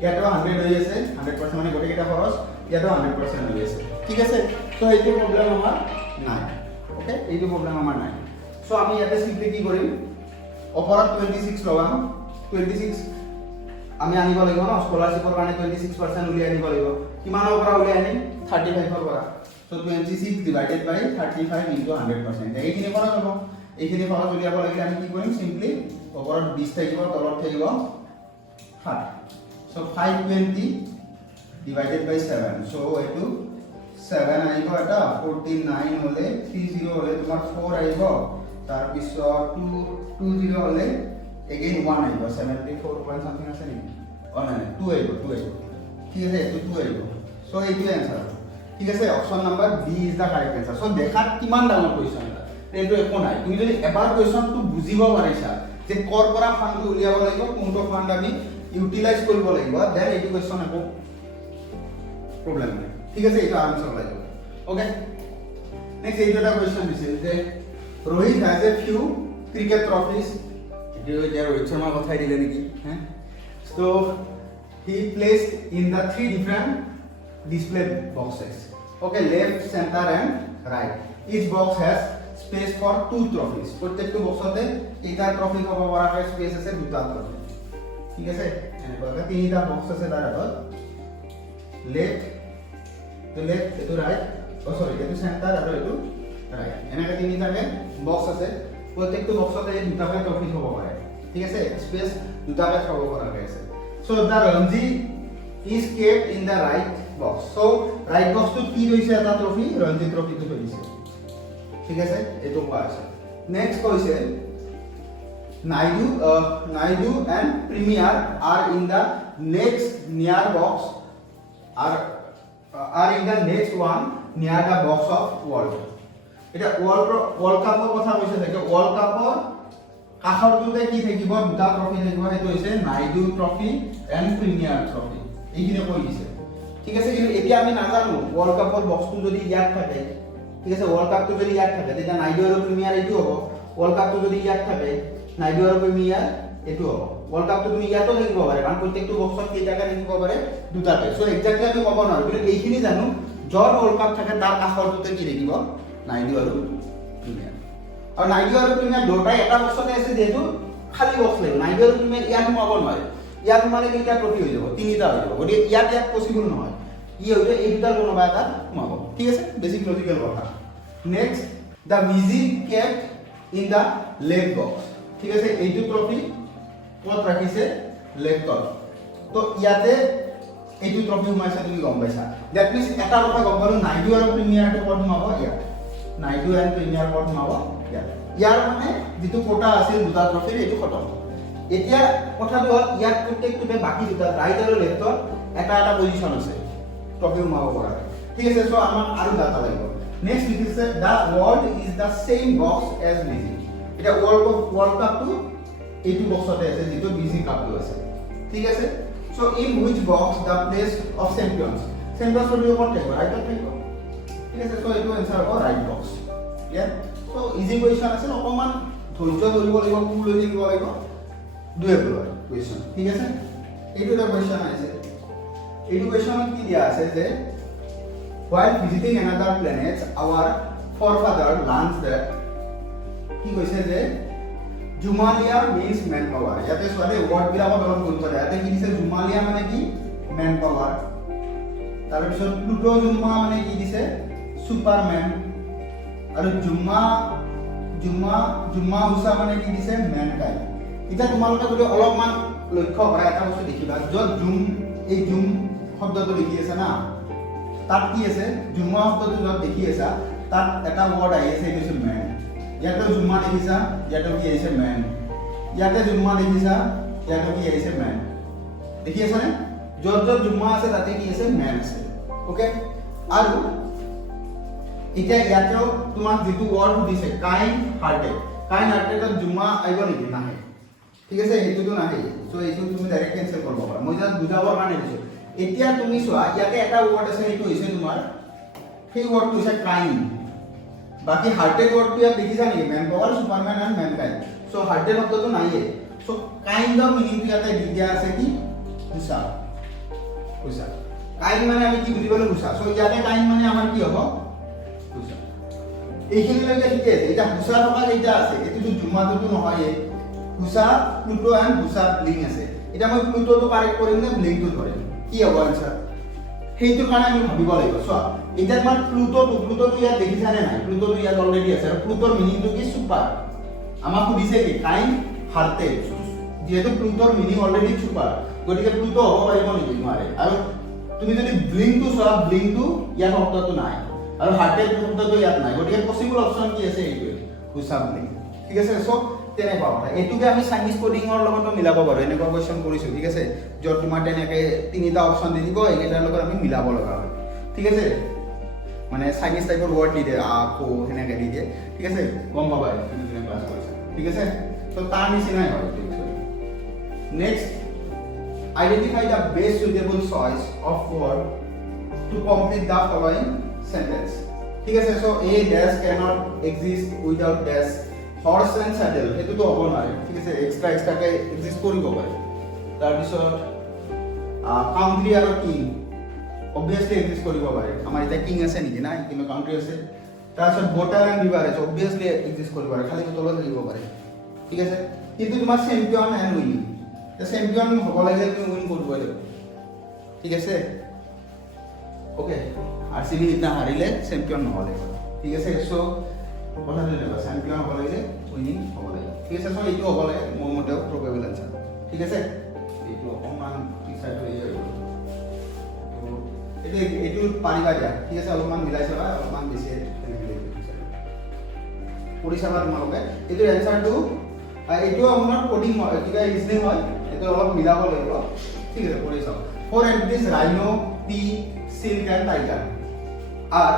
ইয়াতো 100 হৈ আছে 100% মানে গোটেইকেইটা খৰচ ইয়াতো 100% হৈ আছে ঠিক আছে সো এইটো প্ৰবলেম আমাৰ নাই ওকে এইটো প্ৰবলেম আমাৰ নাই সো আমি ইয়াতে সিম্পলি কি কৰিম ওপৰত 26 লগাম 26 আমি আনিব লাগিব না স্কলাৰশ্বিপৰ কাৰণে 26% উলিয়াই আনিব লাগিব কিমানৰ পৰা উলিয়াই আনিম 35 ৰ পৰা সো 26 ডিভাইডেড বাই 35 ইনটু 100% এইখিনি কৰা হ'ব এইখিনি খৰচ উলিয়াব লাগিলে আমি কি কৰিম সিম্পলি ওপৰত 20 থাকিব তলত থাকিব 60 so 520 divided by 7 so etu 7 আহিব এটা 49 হলে 30 হলে তোমাৰ 4 আহিব তাৰ পিছত 20 হলে again 1 আহিব 74 point something আছে নেকি নাই 2 আহিব ঠিক আছে এটো 2 আহিব so এইটো आंसर ঠিক আছে option number B is the correct answer so দেখাত কিমান ডাঙৰ কোৱেশ্চন এটা একো নাই তুমি যদি এবাৰ কোৱেশ্চনটো বুজিব পাৰিছা যে কৰ পৰা ফান্ড উলিয়াব লাগিব কোনটো ফান্ড আমি ইউটিলাইজ কৰিব লাগিব দেন এইটো কোৱেশ্চন একো প্ৰবলেম নাই ঠিক আছে এইটো আনসাৰ ওলাই যাব ওকে নেক্সট এইটো এটা কোৱেশ্চন দিছে যে Rohit has a few cricket trophies এইটো এতিয়া ৰোহিত শৰ্মা কথাই দিলে নেকি হ্যাঁ so he placed in the three different display boxes okay left center and right each box has space for two trophies প্ৰত্যেকটো বক্সতে এটা ট্ৰফি হ'ব পৰাকৈ স্পেচ আছে দুটা ট্ৰফি ঠিক আছে এনেকুৱা তিনিটা বক্স আছে তাৰ আগত লেফট এটো ৰাইট সৰি এটো সেন্টাৰ আৰু এটো ৰাইট এনেকা তিনিটাকে বক্স আছে প্ৰত্যেকটো বক্সতে দুটাকে ট্ৰফি হ'ব পাৰে ঠিক আছে স্পেচ দুটাকে থব পৰাকৈ আছে so the ranji is kept in the right box so right box to কি ৰৈছে এটা ট্ৰফি ৰঞ্জি ট্ৰফিটো থৈছে ঠিক আছে এটো কোৱা আছে নেক্সট কৈছে Naidu and Premier are in the next near box are in the next one near the box of world এটা world cup কথা কৈছে থাকে world cup কাখৰটোতে কি থাকিব দুটা ট্ৰফি থাকিব সেইটো হৈছে Naidu trophy and Premier trophy এইখিনি কৈ দিছে ঠিক আছে কিন্তু এতিয়া আমি নাজানো ওয়ার্ল্ড কাপৰ বক্সটো যদি ইয়াত থাকে ঠিক আছে ওয়াৰ্ল্ড কাপটো যদি ইয়াত থাকে তেতিয়া নাইডু আৰু প্ৰিমিয়াৰ এইটো হ'ব ওয়াৰ্ল্ড কাপটো যদি ইয়াত থাকে নাইডু আৰু প্ৰিমিয়াৰ এইটো হ'ব ওয়াৰ্ল্ড কাপটো তুমি ইয়াতো লিখিব পাৰে কাৰণ প্ৰত্যেকটো বক্সত কেইটাকে লিখিব পাৰে দুটাকে সো এক্স্যাক্টলি আমি ক'ব নোৱাৰো কিন্তু এইখিনি জানো য'ত ওয়াৰ্ল্ড কাপ থাকে তাৰ কাষৰটোতে কি লিখিব নাইডু আৰু প্ৰিমিয়াৰ আৰু নাইডু আৰু প্ৰিমিয়াৰ দুটাই এটা বক্সতে আছে যেহেতু খালি বক্স লাগিব নাইডু আৰু প্ৰিমিয়াৰ ইয়াত সোমাব নোৱাৰে ইয়াত সোমালে কেইটা ট্ৰফি হৈ যাব তিনিটা হৈ যাব গতিকে ইয়াত পসিবল নহয় ই হয়তো এই দুটাৰ কোনোবা এটা সোমাব ঠিক আছে বেসিক লজিক্যাল কথা next the music kept in the leg box ঠিক আছে এইটো ট্ৰফি ক'ত ৰাখিছে লেগত তো ইয়াতে এইটো ট্ৰফি সোমাইছে তুমি গম পাইছা দ্যাট মিন্স এটা কথা গম পালো নাইডু আৰু প্ৰিমিয়াৰটো ক'ত সোমাব ইয়াত নাইডু এণ্ড প্ৰিমিয়াৰ ক'ত সোমাব ইয়াত ইয়াৰ মানে যিটো কোটা আছিল দুটা ট্ৰফিৰ এইটো খতম এতিয়া কথাটো হ'ল ইয়াত প্ৰত্যেকটোতে বাকি দুটা ৰাইট আৰু লেফটত এটা এটা পজিশন আছে ট্ৰফি সোমাব পৰা ঠিক আছে সো আমাক আৰু ডাটা লাগিব নেক্সট লিখিছে the world is the same box as music এটা ওয়ার্ল্ড কাপটো এইটো বক্সতে আছে যেটো বিজি কাপটো আছে ঠিক আছে so in which box the place of champions champions হল কোন থাকিব রাইটত থাকিব ঠিক আছে সো এইটো आंसर হ'ব right box clear so easy question আছে অকমান ধৈৰ্য ধৰিব লাগিব কুল হৈ থাকিব লাগিব দুয়ে দুয়ে কোৱেশ্চন ঠিক আছে এইটো এটা কোৱেশ্চন আছে এইটো কোৱেশ্চনত কি দিয়া আছে যে while visiting another planets our forefather learns that কি কৈছে যে জুমালিয়া means man power ইয়াতে সবে ওয়ার্ড বিলাকত অলপ গুৰুত্ব দিয়া ইয়াতে কি দিছে জুমালিয়া মানে কি man power তাৰ পিছত প্লুটো জুমা মানে কি দিছে সুপাৰম্যান আৰু জুমা হুসা মানে কি দিছে ম্যানকাইন্ড এটা তোমালোকে যদি অলপমান লক্ষ্য কৰা এটা বস্তু দেখিবা যত এই জুম শব্দটো লিখি আছে না তাত কি আছে জুমা শব্দটো যত দেখি আছে তাত এটা ওয়ার্ড আহি আছে এইটো ম্যান ইয়াতে জুমা লিখিছা ইয়াতে কি আহিছে ম্যান ইয়াতে জুমা লিখিছা ইয়াতে কি আহিছে ম্যান দেখি আছে নে যত যত জুমা আছে তাতে কি আছে ম্যান আছে ওকে আৰু এতিয়া ইয়াতেও তোমাক যেটো ওয়াৰ্ড দিছে কাইন্ড হাৰ্টেড জুমা আইব নেকি নাহে ঠিক আছে এইটোতো নাহে সো এইটো তুমি ডাইৰেক্ট কেনসেল কৰিব পাৰা মই জাস্ট বুজাবৰ কাৰণে দিছো এতিয়া তুমি চোৱা ইয়াতে এটা ওয়াৰ্ড আছে এইটো হৈছে তোমাৰ সেই ওয়াৰ্ডটো হৈছে কাইন্ড বাকি হাৰ্টেড ওয়াৰ্ডটো ইয়াত দেখিছা নেকি man power superman and mankind so hearted শব্দটো নাহে সো কাইন্ডৰ মিনিংটো ইয়াতে দি দিয়া আছে কি হুসা কাইন্ড মানে আমি কি বুজি পালো হুসা সো ইয়াতে কাইন্ড মানে আমাৰ কি হ'ব হুসা এইখিনি লৈকে ঠিক আছে এটা হুসা থকা যেটা আছে এটো জুমাটো নহয় হুসা প্লুটো এন্ড হুসা লিংক আছে এটা মই প্লুটোটো কারেক্ট কৰিম নে লিংকটো ধৰিম কি হ'ব आंसर সেইটো কাৰণে আমি ভাবিব লাগিব সো এটা আমাৰ প্লুটোটো ইয়াত দেখিছা নে নাই প্লুটোটো ইয়াত অলৰেডি আছে আৰু প্লুটোৰ মিনিংটো কি সুপাৰ আমাক সুধিছে কি কাইন্ড হাৰ্টেড যেহেতু প্লুটোৰ মিনিং অলৰেডি সুপাৰ গতিকে প্লুটো হ'ব পাৰিব নেকি নোৱাৰে আৰু তুমি যদি ব্লিংকটো চোৱা ব্লিংকটো ইয়াত শব্দটো নাই আৰু হাৰ্টেড শব্দটো ইয়াত নাই গতিকে পসিবল অপচন কি আছে এইটো হুসা ব্লিংক ঠিক আছে সো তেনেকুৱা কথা এটুকে আমি চাইনিজ কোডিংৰ লগত মিলাব পাৰো এনেকুৱা কোৱেশ্চন কৰিছো ঠিক আছে যত তোমাৰ তেনেকে তিনিটা অপচন দি দিব এইকেইটাৰ লগত আমি মিলাব লগা হয় ঠিক আছে মানে চাইনিজ টাইপৰ ওয়ার্ড দি দিয়ে আকো হেনেকে দি দিয়ে ঠিক আছে গম পাবা তুমি ক্লাস কৰিছা ঠিক আছে তো তাৰ নিচিনাই হয় next identify the best suitable choice of word to complete the following sentence ঠিক আছে so a dash can't exist without dash horse and saddle এটো তো হ'ব নোৱাৰে ঠিক আছে এক্সট্ৰা কে এক্সিস্ট কৰিব পাৰে তাৰ পিছত কাউন্ট্ৰি আৰু কিং obviously এক্সিস্ট কৰিব পাৰে আমাৰ এটা কিং আছে নেকি নাই কিন্তু কাউন্ট্ৰি আছে তাৰ পিছত বটাৰ এন্ড ৰিভাৰ আছে obviously এক্সিস্ট কৰিব পাৰে খালি তলত থাকিব পাৰে ঠিক আছে কিন্তু তোমাৰ চ্যাম্পিয়ন এন্ড উইনিং তে চ্যাম্পিয়ন হ'ব লাগিলে তুমি উইন কৰিব লাগিব ঠিক আছে ওকে আৰসিবি ইतना হাৰিলে চ্যাম্পিয়ন নহলে ঠিক আছে সো কথাটো এনেকুৱা চ্যাম্পিয়ন হ'ব লাগিলে উইনিং হ'ব লাগে ঠিক আছে সো এইটো হ'ব লাগে মোৰ মতে প্ৰবেবল আনসাৰ ঠিক আছে এইটো অকমান পিছাই হৈ যাব এইটো পাৰিবা দিয়া ঠিক আছে অলপমান মিলাই চাবা অলপমান বেছি কৰি চাবা তোমালোকে এইটো আনসাৰটো এইটো আমাৰ কোডিং হয় কিবা ৰিজনিং হয় এইটো অলপ মিলাব লাগিব ঠিক আছে কৰি চাও for entities rhino P silk and tiger are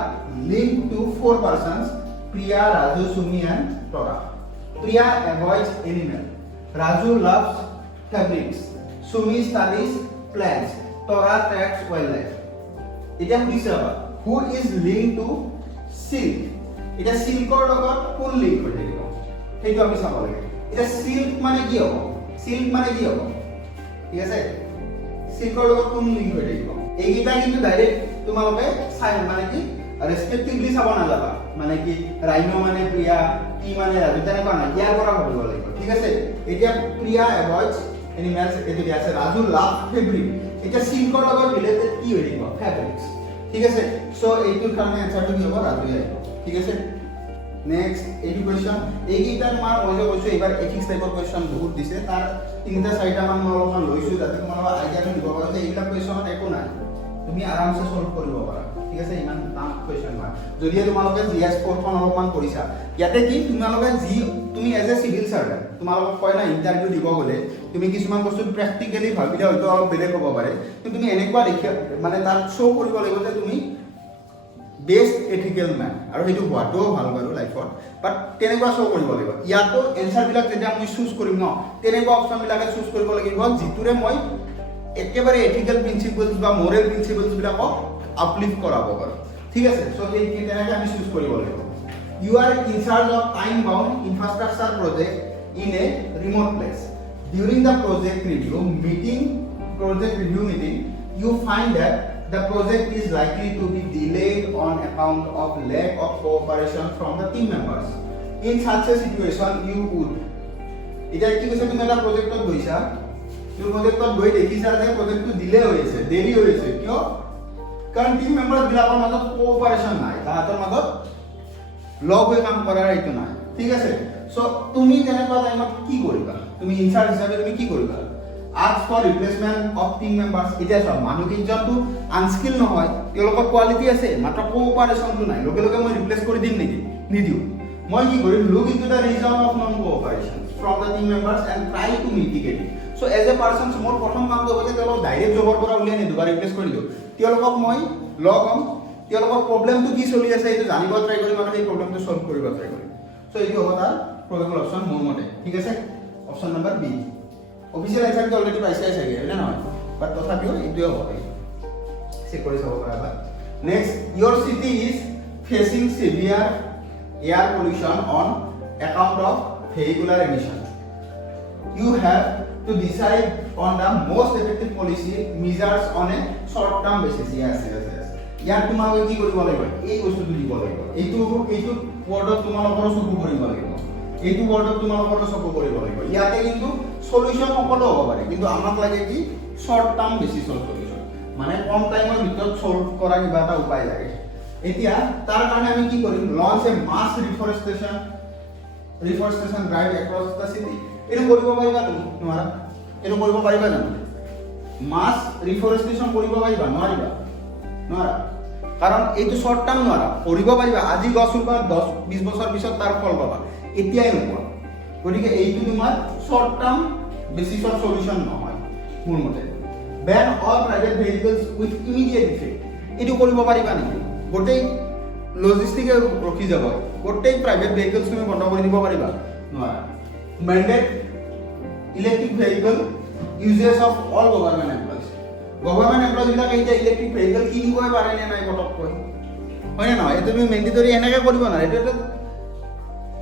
linked to four persons Priya, Raju, Sumi and Tora. Priya avoids animal. Raju loves fabrics. Sumi studies plants. Tora tracks wildlife. এতিয়া সুধিছে আবা who is link to silk এতিয়া সিল্কৰ লগত কোন লিংক হৈ থাকিব সেইটো আমি চাব লাগে এতিয়া সিল্ক মানে কি হ'ব সিল্ক মানে কি হ'ব ঠিক আছে সিল্কৰ লগত কোন লিংক হৈ থাকিব এইকেইটা কিন্তু ডাইৰেক্ট তোমালোকে চাই মানে কি ৰেসপেক্টিভলি চাব নালাবা মানে কি ৰাইনো মানে প্ৰিয়া টি মানে ৰাজু তেনেকুৱা নাই ইয়াৰ পৰা ভাবিব লাগিব ঠিক আছে এতিয়া প্ৰিয়া এভয়েডস এনিমেলস এটো দিয়া আছে ৰাজু লাভ ফেব্ৰিক এটা সিল্কৰ লগত ৰিলেটেড কি হৈ থাকিব ফেব্ৰিক্স ঠিক আছে সো এইটোৰ কাৰণে আনসাৰটো কি হ'ব ৰাজু আহিব ঠিক আছে নেক্সট এডুকেশন এইকেইটা তোমাৰ মই যে কৈছো এবাৰ এথিক্স টাইপৰ কোৱেশ্চন বহুত দিছে তাৰ তিনিটা চাৰিটা মান মই অলপমান লৈছো যাতে তোমালোকৰ আইডিয়াটো দিব পাৰো যে এইবিলাক কোৱেশ্চনত একো নাই তুমি আৰামসে সলভ কৰিব পাৰা ঠিক আছে ইমান টান কোৱেশ্চন নহয় যদি তোমালোকে জিএস কোডখন অলপমান কৰিছা ইয়াতে কি তোমালোকে তুমি এজ এ সিভিল সাৰ্ভেন্ট তোমালোকক কয় না ইন্টাৰভিউ দিব গলে তুমি কিছুমান বস্তু প্ৰ্যাকটিক্যালি ভাবিলে হয়তো অলপ বেলেগ হ'ব পাৰে কিন্তু তুমি এনেকুৱা দেখিয়া মানে তাত শ্ব' কৰিব লাগিব যে তুমি বেস্ট এথিক্যাল ম্যান আৰু সেইটো হোৱাটোও ভাল বাৰু লাইফত বাট তেনেকুৱা শ্ব' কৰিব লাগিব ইয়াতো এনসাৰবিলাক যেতিয়া মই চুজ কৰিম ন তেনেকুৱা অপশ্যনবিলাকে চুজ কৰিব লাগিব যিটোৰে মই একেবাৰে এথিক্যাল প্ৰিন্সিপলছ বা মৰেল প্ৰিন্সিপলছ বিলাকক আপলিফ্ট কৰাব পাৰো ঠিক আছে সো এই তেনেকৈ আমি চুজ কৰিব লাগিব you are in charge of time bound infrastructure project in a remote place during the project review meeting you find that the project is likely to be delayed on account of lack of cooperation from the team members in such a situation you would এটা কি কৈছে তুমি এটা প্ৰজেক্টত গৈছা তুমি প্ৰজেক্টত গৈ দেখিছা যে প্ৰজেক্টটো ডিলে হৈছে দেৰি হৈছে কিয় কাৰণ টিম মেম্বাৰছ বিলাকৰ মাজত কোঅপাৰেচন নাই তাহাঁতৰ মাজত লগ হৈ কাম কৰাৰ এইটো নাই ঠিক আছে সো তুমি তেনেকুৱা টাইমত কি কৰিবা তুমি ইনচাৰ্জ হিচাপে তুমি কি কৰিবা ask for replacement of team members এটা সব মানুহকেইজনটো আনস্কিল নহয় তেওঁলোকৰ কোৱালিটি আছে মাত্ৰ কোঅপাৰেচনটো নাই লগে লগে মই ৰিপ্লেস কৰি দিম নেকি নিদিও মই কি কৰিম look into the reason of non cooperation from the team members and try to mitigate it so as a person মোৰ প্ৰথম কামটো হ'ব যে তেওঁলোকক ডাইৰেক্ট জবৰ পৰা উলিয়াই নিদিও বা ৰিপ্লেস কৰি দিও তেওঁলোকক মই লগ হ'ম তেওঁলোকৰ প্ৰবলেমটো কি চলি আছে এইটো জানিব ট্ৰাই কৰিম আৰু সেই প্ৰবলেমটো সলভ কৰিব ট্ৰাই কৰিম সো এইটো হ'ব তাৰ প্ৰবেবল অপচন মোৰ মতে ঠিক আছে option number B official answer কি অলৰেডি পাইছে চাগে হয় না নহয় বাট তথাপিও এইটোৱে হ'ব চেক কৰি চাব পাৰা next your city is facing severe air pollution on account of vehicular emission you have to decide on the most effective policy measures on a short term basis yes ইয়াত তোমালোকে কি কৰিব লাগিব এই বস্তুটো দিব লাগিব এইটো ওয়াৰ্ডত তোমালোকৰ চকু কৰিব লাগিব এইটো ওয়াৰ্ডত তোমালোকৰ চকু কৰিব লাগিব ইয়াতে কিন্তু সলিউশন সকলো হ'ব পাৰে কিন্তু আমাক লাগে কি শৰ্ট টাৰ্ম বেসিসৰ সলিউশন মানে কম টাইমৰ ভিতৰত সলভ কৰা কিবা এটা উপায় লাগে এতিয়া তাৰ কাৰণে আমি কি কৰিম লঞ্চ এ মাস ৰিফৰেষ্টেশন ড্ৰাইভ এক্ৰছ দা সিটি এটো কৰিব পাৰিবা তুমি নোৱাৰা এটো কৰিব পাৰিবা জানো মাস ৰিফৰেষ্টেশন কৰিব পাৰিবা নোৱাৰিবা কাৰণ এইটো শৰ্ট টাৰ্ম নোৱাৰা কৰিব পাৰিবা আজি গছ ৰুবা 10-20 বছৰ পিছত তাৰ ফল পাবা এতিয়াই নোপোৱা গতিকে এইটো তোমাৰ শৰ্ট টাৰ্ম বেসিসৰ সলিউশন নহয় মোৰ মতে ban all private vehicles with immediate effect এটো কৰিব পাৰিবা নেকি গোটেই লজিষ্টিক ৰখি যাব গোটেই প্ৰাইভেট ভেহিকলস তুমি বন্ধ কৰি দিব পাৰিবা নোৱাৰা mandate electric vehicle uses of all government employees বিলাক এইটা ইলেক্ট্ৰিক ভেহিকল কিনিবই পাৰে নে নাই পটককৈ হয় না নহয় তুমি মেন্ডেটৰি এনেকৈ কৰিব না এটা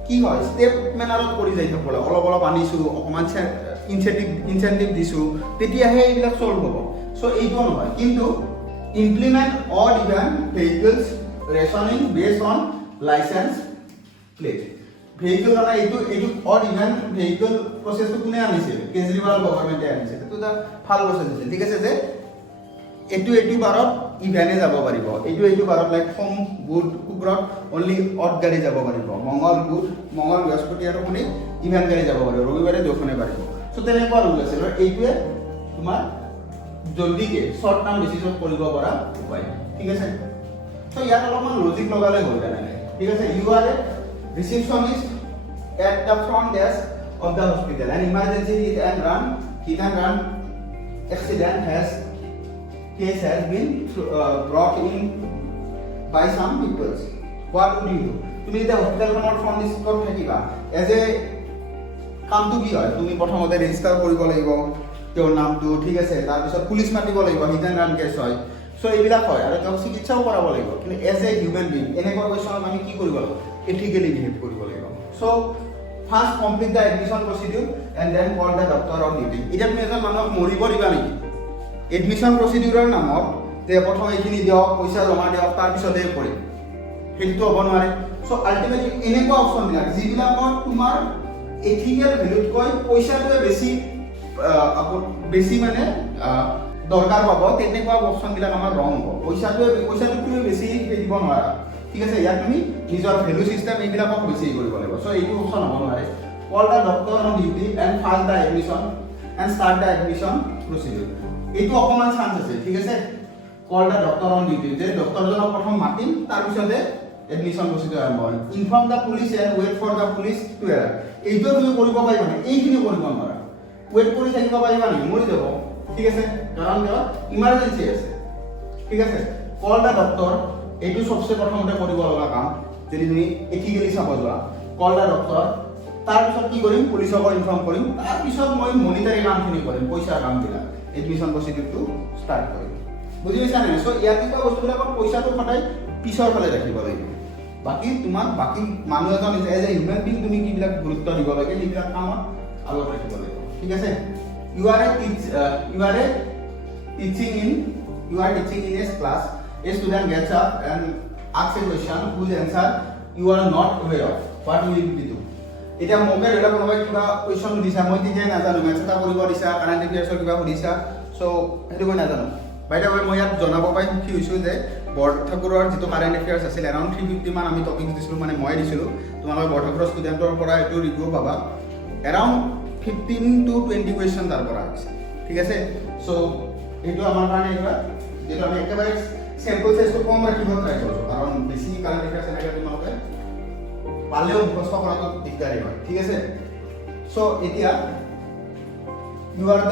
কি হয় স্টেপ মেনাৰত কৰি যাই থাকলে অলপ আনিছো অকমান ইনসেন্টিভ দিছো তেতিয়াহে এইবিলাক সলভ হ'ব সো এইটো নহয় কিন্তু implement odd even vehicles rationing based on licence plate vehicle না এইটো অড ইভেন ভেহিকল প্ৰসেসটো কোনে আনিছিল কেজৰিৱাল গভৰ্নমেন্টে আনিছিল তো দা ভাল প্ৰসেস আছে ঠিক আছে যে এইটো বাৰত ইভেনে যাব পাৰিব এইটো বাৰত লাইক সোম বুধ শুক্ৰত অনলি অড গাড়ী যাব পাৰিব মঙ্গল বৃহস্পতি আৰু শনি ইভেন গাড়ী যাব পাৰিব ৰবিবাৰে দুখনে পাৰিব সো তেনেকুৱা ৰুল আছে আৰু এইটোৱে তোমাৰ জলদিকে শৰ্ট টাৰ্ম বেসিছত কৰিব পৰা উপায় ঠিক আছে সো ইয়াত অলপমান লজিক লগালে হৈ যায় ঠিক আছে you are a receptionist at the front desk of the hospital an emergency hit and run accident has been brought in by some people what would you do তুমি যেতিয়া হস্পিটেলখনৰ ফ্ৰণ্ট ডেস্কত থাকিবা এজ এ কামটো কি হয় তুমি প্ৰথমতে ৰেজিষ্টাৰ কৰিব লাগিব তেওঁৰ নামটো ঠিক আছে তাৰ পিছত পুলিশ মাতিব লাগিব হিট এণ্ড ৰান কেছ হয় সো এইবিলাক হয় আৰু তেওঁক চিকিৎসাও কৰাব লাগিব কিন্তু এজ এ হিউমেন বিং এনেকুৱা কুৱেশ্যনত আমি কি কৰিব লাগিব এথিকেলি বিহেভ কৰিব লাগিব so first complete the admission procedure and then call the doctor on duty এতিয়া তুমি এজন মানুহক মৰিব দিবা নেকি এডমিশ্যন প্ৰচিডিউৰৰ নামত যে প্ৰথম এইখিনি দিয়ক পইচা জমা দিয়ক তাৰপিছতহে কৰিম সেইটোতো হ'ব নোৱাৰে সো আল্টিমেটলি এনেকুৱা অপশ্যনবিলাক যিবিলাকত তোমাৰ এথিকেল ভেলুতকৈ পইচাটোৱে বেছি মানে দৰকাৰ পাব তেনেকুৱা অপশ্যনবিলাক আমাৰ ৰং হ'ব পইচাটো তুমি বেছি দিব নোৱাৰা ঠিক আছে ইয়াত তুমি নিজৰ ভেলু চিষ্টেম এইবিলাকক বেছি কৰিব লাগিব সো এইটো অপশ্যন হ'ব নোৱাৰে call the doctor on duty and first the admission and start the admission procedure এইটো অকণমান চান্স আছে ঠিক আছে call the doctor on duty যে ডক্টৰজনক প্ৰথম মাতিম তাৰপিছতে এডমিশ্যন প্ৰচিডিউৰ আৰম্ভ হয় inform the police and wait for the police to arrive এইটো তুমি কৰিব পাৰিবা নে এইখিনি কৰিব নোৱাৰা ৱেইট কৰি থাকিব পাৰিবা নেকি মৰি যাব ঠিক আছে কাৰণ কিয় ইমাৰ্জেঞ্চি আছে ঠিক আছে কল দ্য ডক্টৰ এইটো সবচে প্ৰথমতে কৰিব লগা কাম যদি তুমি এথিকেলি চাব যোৱা কল দ্য ডক্টৰ তাৰপিছত কি কৰিম পুলিচক ইনফৰ্ম কৰিম তাৰপিছত মই মনিটাৰী কামখিনি কৰিম পইচাৰ কামবিলাক এডমিশ্যন প্ৰচিডিউৰটো ষ্টাৰ্ট কৰিম বুজি পাইছা নে সো ইয়াত কিবা বস্তুবিলাকৰ পইচাটো সদায় পিছৰ ফালে ৰাখিব লাগিব বাকি মানুহ এজন এজ এ হিউমেন বিং তুমি কিবিলাক গুৰুত্ব দিব লাগে সেইবিলাক কামত আগত ৰাখিব লাগিব ঠিক আছে you are teaching in a class a student gets up and asks a question whose answer you are not aware of what you will do এটা মোকে এটা কোনোবাই কিবা কোৱেশ্চন দিছা মই তেতিয়া নাজানো মেথছ এটা কৰিব দিছা কাৰেণ্ট এফেয়াৰ্ছৰ কিবা সুধিছা সো সেইটো মই নাজানো বাইদা মই ইয়াত জনাব পাই সুখী হৈছোঁ যে বৰঠাকুৰৰ যিটো কাৰেণ্ট এফেয়াৰ্ছ আছিল এৰাউণ্ড 350 মান আমি টপিকছ দিছিলোঁ মানে মই দিছিলোঁ তোমালোকে বৰঠাকুৰৰ ষ্টুডেণ্টৰ পৰা এইটো ৰিভিউ পাবা এৰাউণ্ড 15 to 20 কুৱেশ্যন তাৰ পৰা আহিছে ঠিক আছে সো এইটো আমাৰ কাৰণে এইবাৰ যেটো আমি একেবাৰে স্যাম্পল সাইজটো কম ৰাখিব ট্ৰাই কৰিছোঁ কাৰণ বেছি কাৰেণ্ট এফেয়াৰ্ছ এনেকৈ তোমালোকে পালেও মুখস্থ কৰাটো দিগদাৰী হয় ঠিক আছে সো এতিয়া you are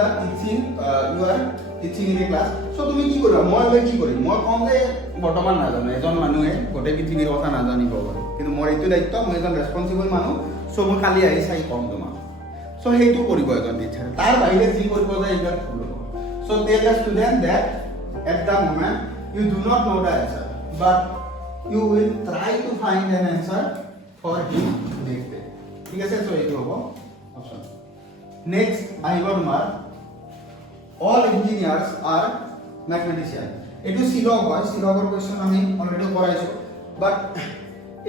teaching in a class so তুমি কি কৰিবা মই কি কৰিম মই কম যে বৰ্তমান নাজানো এজন মানুহে গোটেই পৃথিৱীৰ কথা নাজানিব পাৰে কিন্তু মোৰ এইটো দায়িত্ব মই এজন ৰেসপন্সিবল মানুহ সো মই কালি আহি চাই কম তোমাক সো সেইটো কৰিব এজন টিচাৰ তাৰ বাহিৰে যি কৰিব যায় এইবিলাক ভুল হ'ব so tell the student that at the moment you do not know the answer but you will try to find an answer for him next day ঠিক আছে সো এইটো হ'ব অপচন নেক্সট আহিব তোমাৰ all engineers are mathematician এইটো সিলগ হয় সিলগৰ কোৱেশ্চন আমি অলৰেডি কৰাইছো বাট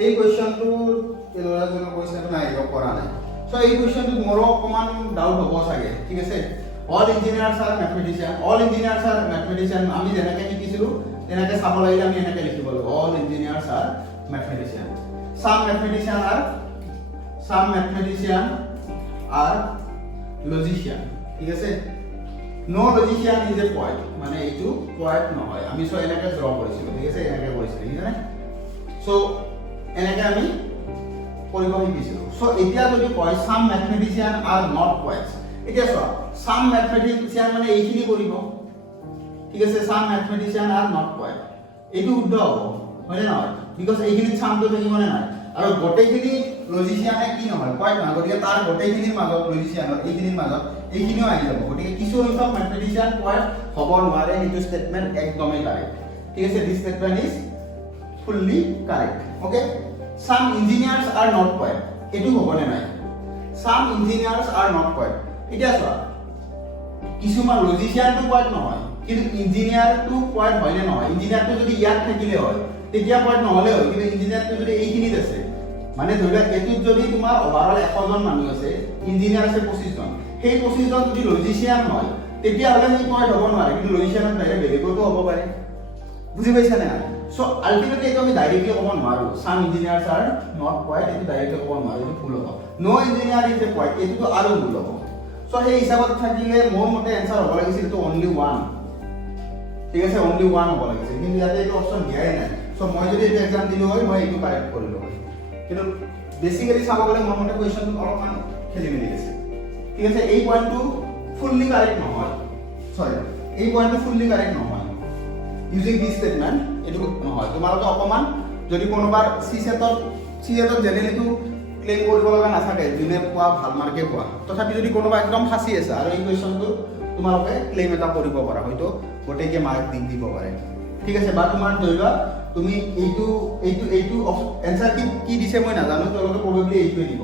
এই কোৱেশ্চনটো এলৰাজনৰ কোৱেশ্চনটো নাই কৰা নাই সো এই কোৱেশ্চনটো মোৰ অকমান ডাউট হ'ব চাগে ঠিক আছে all engineers are mathematician আমি যেনেকৈ শিকিছিলো তেনেকৈ চাব লাগিলে আমি এনেকৈ লিখিব লাগিব all engineers are mathematician some mathematician are logician ঠিক আছে no logician is a poet মানে এইটো poet নহয় আমি সো এনেকৈ ড্ৰ কৰিছিলো ঠিক আছে এনেকৈ কৰিছিলো ঠিক আছে সো এনেকৈ আমি কৰিব শিকিছিলো সো এতিয়া যদি কয় some mathematician are not poets এতিয়া চোৱা some mathematician মানে এইখিনি কৰিব ঠিক আছে some mathematician are not poet এইটো শুদ্ধ হ'ব হয়নে নহয় বিকজ এইখিনি সামটো থাকিব নে নাই আৰু গোটেইখিনি লজিচিয়ানে কি নহয় পয়েন্ট নহয় গতিকে তাৰ গোটেইখিনিৰ মাজত লজিচিয়ানৰ এইখিনিৰ মাজত এইখিনিও আহি যাব গতিকে কিছু সংখ্যক ম্যাথমেটিশিয়ান পয়েন্ট হ'ব নোৱাৰে সেইটো ষ্টেটমেন্ট একদমেই কাৰেক্ট ঠিক আছে this statement is fully correct okay some engineers are not point এটো হ'বনে নাই some engineers are not point এটা চোৱা কিছুমান লজিচিয়ানটো পয়েন্ট নহয় কিন্তু ইঞ্জিনিয়াৰটো পয়েন্ট হয় নে নহয় ইঞ্জিনিয়াৰটো যদি ইয়াত থাকিলে হয় তেতিয়া পয়েন্ট নহলে হয় কিন্তু ইঞ্জিনিয়াৰটো যদি এইখিনিত আছে মানে ধৰি লোৱা এটোত যদি তোমাৰ ওভাৰঅল 100 জন মানুহ আছে ইঞ্জিনিয়াৰ আছে 25 জন সেই 25 জন যদি লজিচিয়ান হয় তেতিয়া হলে সেই পয়েন্ট হ'ব নোৱাৰে কিন্তু লজিচিয়ানৰ বাহিৰে বেলেগতো হ'ব পাৰে বুজি পাইছা নে সো আলটিমেটলি এইটো আমি ডাইৰেক্টলি ক'ব নোৱাৰো সাম ইঞ্জিনিয়াৰ্স আৰ নট পয়েন্ট এইটো ডাইৰেক্টলি ক'ব নোৱাৰো এইটো ভুল হ'ব নো ইঞ্জিনিয়াৰ ইজ এ পয়েন্ট এইটো আৰু ভুল হ'ব সো সেই হিচাপত থাকিলে মোৰ মতে এনসাৰ হ'ব লাগিছিল তো অনলি 1 ঠিক আছে অনলি 1 হ'ব লাগিছিল কিন্তু ইয়াতে এইটো অপচন দিয়াই নাই সো মই যদি এটা এক্সাম দিলো হয় মই এইটো কাৰেক্ট কৰিলো হয় কিন্তু বেসিক্যালি চাব গলে মোৰ মতে কোৱেশ্চনটো অলপমান খেলিমেলি আছে ঠিক আছে এই পয়েন্টটো ফুললি কাৰেক্ট নহয় সৰি এই পয়েন্টটো ফুললি কাৰেক্ট নহয় ইউজিং দিস স্টেটমেন্ট এটো নহয় তোমালোকে অকমান যদি কোনোবাৰ সিসেটত জেনেৰেলিটো ক্লেম কৰিব লগা নাথাকে যোনে পোৱা ভাল মাৰ্কে পোৱা তথাপি যদি কোনোবা একদম ফাঁসি আছে আৰু এই কোৱেশ্চনটো তোমালোকে ক্লেম এটা কৰিব পাৰা হয়তো গোটেইকে মাৰ্ক দিব পাৰে ঠিক আছে বা তোমাৰ ধৰি লোৱা তুমি এইটো এনসাৰ কি দিছে মই নাজানো তেওঁলোকে প্ৰবেবলি এইটোৱে দিব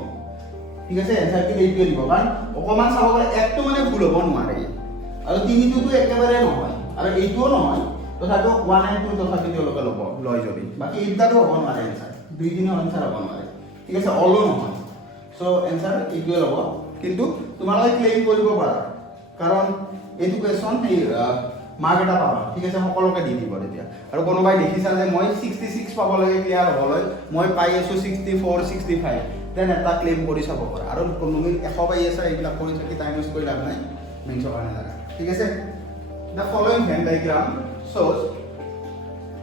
ঠিক আছে এনসাৰ কি এইটোৱে দিব কাৰণ অকমান চাব গ'লে একটো মানে ভুল হ'ব নোৱাৰে আৰু তিনিটোতো একেবাৰে নহয় আৰু এইটোও নহয় তথাপিও 1 and 2 তথাপিও তেওঁলোকে ল'ব লয় যদি বাকী এই দুটাটো হ'ব নোৱাৰে এনসাৰ দুই তিনিও এনসাৰ হ'ব নোৱাৰে ঠিক আছে অলও নহয় সো এনসাৰ এইটোৱে ল'ব কিন্তু তোমালোকে ক্লেইম কৰিব পাৰা কাৰণ এইটো কোৱেশ্চন এই মাৰ্ক এটা পাবা ঠিক আছে সকলোকে দি দিব তেতিয়া আৰু কোনোবাই দেখিছা যে মই 66 পাব লাগে ক্লিয়াৰ হ'বলৈ মই পাই আছো 64 65 দেন এটা ক্লেইম কৰি চাব পাৰা আৰু তুমি 100 পাই আছা এইবিলাক কৰি থাকি টাইম ওয়েষ্ট কৰি লাভ নাই মেইনছৰ কাৰণে লাগা ঠিক আছে the following Venn diagram shows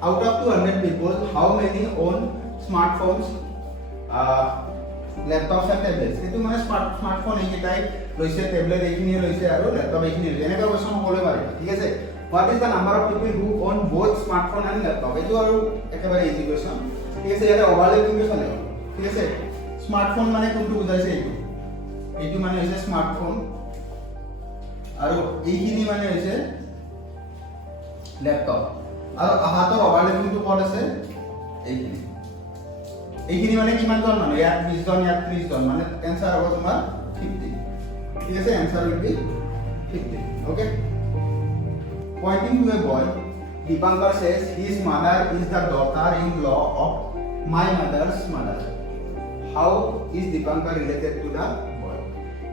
out of 200 people how many own smartphones laptops and tablets এটো মানে স্মার্টফোন এইকেইটাই লৈছে টেবলেট এইখিনিয়ে লৈছে আৰু ল্যাপটপ এইখিনি লৈছে এনেকা কোৱেশ্চন হ'বলৈ পাৰে ঠিক আছে what is the number of people who own both smartphone and laptop এটো আৰু একেবাৰে ইজি কোৱেশ্চন ঠিক আছে ইয়াতে ওভাৰলেপিংটো চালে ঠিক আছে স্মাৰ্টফোন মানে কোনটো বুজাইছে এইটো মানে হৈছে স্মাৰ্টফোন আৰু এইখিনি মানে হৈছে ল্যাপটপ আৰু আহাতৰ ওভাৰলেপিংটো ক'ত আছে এইখিনি মানে কিমান জন মানুহ ইয়াত 20 জন ইয়াত 30 জন মানে आंसर হ'ব তোমাৰ 50 ঠিক আছে answer will be 50 okay pointing to a boy Dipankar says his mother is the daughter-in-law of my mother's mother how is Dipankar related to the boy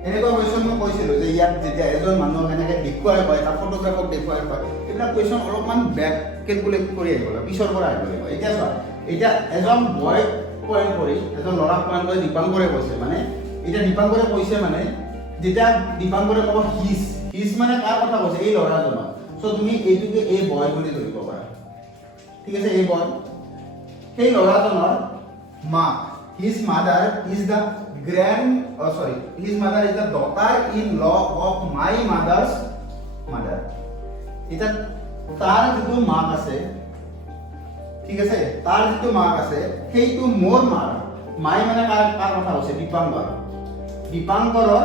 এনেকুৱা কোৱেশ্চন মই কৈছিলো যে ইয়াত যেতিয়া এজন মানুহ এনেকৈ দেখুৱাই পায় তাৰ ফটোগ্ৰাফক দেখুৱাই পায় এইবিলাক কোৱেশ্চন অলপমান ব্যাক ক্যালকুলেট কৰি আহিব লাগে পিছৰ পৰা আহিব লাগিব এতিয়া চোৱা এতিয়া এজন বয় পয়েন্ট কৰি এজন লৰা পয়েন্ট কৰি দীপাংকৰে কৈছে মানে এটা দীপাংকৰে কৈছে মানে যেটা দীপাংকৰে ক'ব হিজ মানে কাৰ কথা কৈছে এই লৰাজন সো তুমি এইটোকে এই বয় বুলি ধৰিব পাৰা ঠিক আছে এই বয় সেই লৰাজনৰ মা his mother is the daughter-in-law of my mother's mother এটা তাৰ যিটো মাক আছে ঠিক আছে তাৰ যিটো মাক আছে সেইটো মোৰ মাই মানে কাৰ কথা হৈছে দীপাংকৰৰ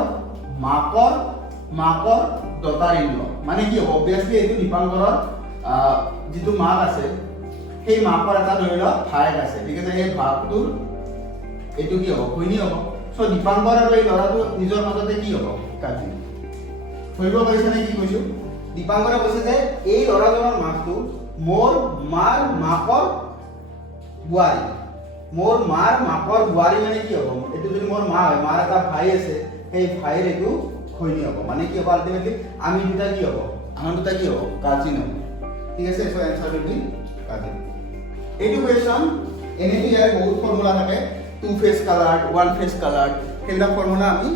মাকৰ daughter-in-law মানে কি obviously এইটো দীপাংকৰৰ যিটো মাক আছে সেই মাকৰ এটা ধৰি লোৱা ভাই আছে ঠিক আছে এই ভাগটোৰ এইটো কি হ'ব কইনী হ'ব সো দীপাংকৰ আৰু এই লৰাটো নিজৰ মাজতে কি হ'ব কাজিন ধৰিব পাৰিছে নে কি কৈছো দীপাংকৰে কৈছে যে এই লৰাজনৰ মাকটো মোৰ মাৰ মাকৰ বুৱাৰী মোৰ মাৰ মাকৰ বুৱাৰী মানে কি হ'ব এটো যদি মোৰ মা হয় মাৰ এটা ভাই আছে সেই ভাইৰ এটো খৈনী হ'ব মানে কি হ'ব আলটিমেটলি আমি দুটা কি হ'ব আমাৰ দুটা কি হ'ব কাজিন হ'ব ঠিক আছে so answer will be cousin এইটো কোৱেশ্চন এনেটো ইয়াৰ বহুত ফৰ্মুলা থাকে to face colour one face colour সেইবিলাক ফৰ্মুলা আমি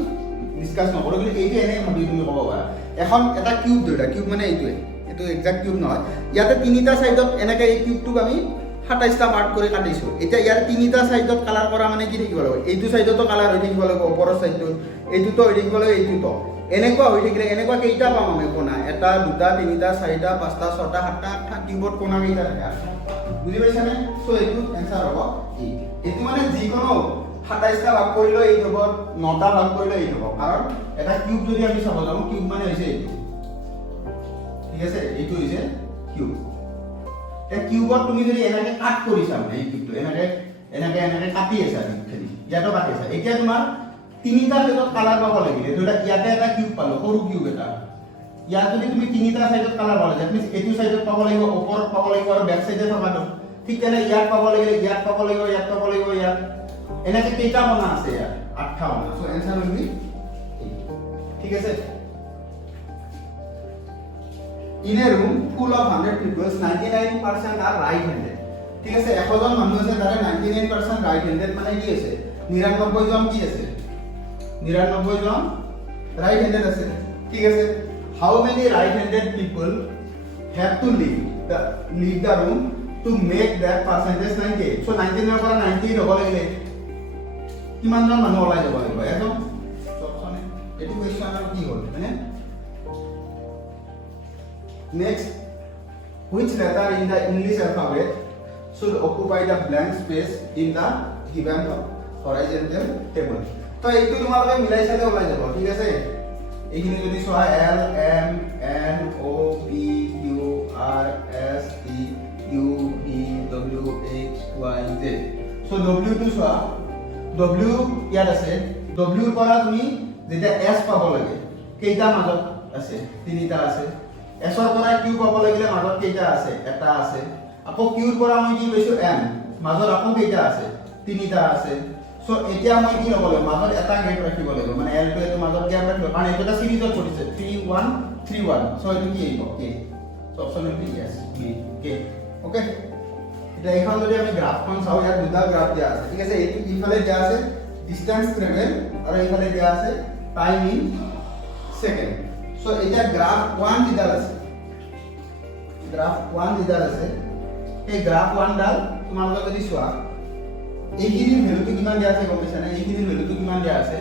ডিসকাস নকৰো কিন্তু এইটো এনে ভাবি তুমি ক'ব পাৰা এখন এটা কিউব ধৰিলা কিউব মানে এইটোৱে এটো এক্সাক্ট কিউব নহয় ইয়াতে তিনিটা সাইডত এনেকৈ এই কিউবটোক আমি 27টা পাৰ্ট কৰি কাটিছো এতিয়া ইয়াৰ তিনিটা সাইডত কালাৰ কৰা মানে কি থাকিব লাগিব এইটো সাইডতো কালাৰ হৈ থাকিব লাগিব ওপৰৰ সাইডটো এইটোতো হৈ থাকিব লাগিব এইটোতো এনেকুৱা হৈ থাকিলে এনেকুৱা কেইটা পাম আমি কোণা এটা দুটা তিনিটা চাৰিটা পাঁচটা ছটা সাতটা আঠটা কিউবত কোণা কেইটা থাকে বুজি পাইছানে সো এইটো आंसर হ'ব এইটো মানে যিকোনো 27টা ভাগ কৰিলে এই হ'ব 9টা ভাগ কৰিলে এই হ'ব কাৰণ এটা কিউব যদি আমি চাব যাওঁ কিউব মানে হৈছে এইটো ঠিক আছে এইটো হৈছে কিউব এই কিউবত তুমি যদি এনেকৈ কাট কৰিছা মানে এই কিউবটো এনেকৈ কাটি আছা দিখিনি ইয়াতো কাটি আছা এতিয়া তোমাৰ তিনিটা সাইডত কালাৰ পাব লাগিলে ধৰা ইয়াতে এটা কিউব পালো সৰু কিউব এটা ইয়াত যদি তুমি তিনিটা সাইডত কালাৰ পালে দ্যাট মিন্স এইটো সাইডত পাব লাগিব ওপৰত পাব লাগিব আৰু ব্যাক সাইডে থকাটো ঠিক তেনে ইয়াত পাব লাগিলে ইয়াত পাব লাগিব ইয়াত পাব লাগিব ইয়াত এনেকৈ কেইটা বনা আছে ইয়াত 8টা বনা সো आंसर will be ঠিক আছে in a room full of 100 people 99% are right handed ঠিক আছে 100 জন মানুহ আছে তাৰে 99% right handed মানে কি আছে 99 জন কি আছে 99 জন right handed আছে ঠিক আছে how many right handed people have to leave the room to make that percentage 98 so 99 পৰা 98 হ'ব লাগিলে কিমান জন মানুহ ওলাই যাব লাগিব একদম সবখানে এটো কোৱেশ্চন আৰু কি হ'ল মানে next which letter in the English alphabet should occupy the blank space in the given horizontal table তো এইটো তোমালোকে মিলাই চালে ওলাই যাব ঠিক আছে এইখিনি যদি চোৱা L M N O P Q R S T U y z so w টো চোৱা w ইয়াত আছে w ৰ পৰা তুমি যেতিয়া s পাব লাগে কেইটা মাজত আছে তিনিটা আছে s ৰ পৰা q পাব লাগিলে মাজত কেইটা আছে এটা আছে আকৌ q ৰ পৰা মই কি পাইছো m মাজত আকৌ কেইটা আছে তিনিটা আছে সো এতিয়া মই কি ল'ব লাগিব মাজত এটা গেপ ৰাখিব লাগিব মানে l টো এটো মাজত গেপ ৰাখিব কাৰণ এটা সিৰিজত পৰিছে 3 1 3 1 সো এটো কি আহিব k so option B yes k okay এটা এখন যদি আমি গ্রাফখন চাও ইয়াত দুটা গ্রাফ দিয়া আছে ঠিক আছে এইটো ইফালে দিয়া আছে ডিসটেন্স ট্রাভেল আৰু ইফালে দিয়া আছে টাইম ইন সেকেন্ড সো এটা গ্রাফ 1 দিদাল আছে গ্রাফ 1 দিদাল আছে এই গ্রাফ 1 ডাল তোমালোকে যদি চোৱা এইখিনিৰ ভ্যালুটো কিমান দিয়া আছে গম পাইছা না এইখিনিৰ ভ্যালুটো কিমান দিয়া আছে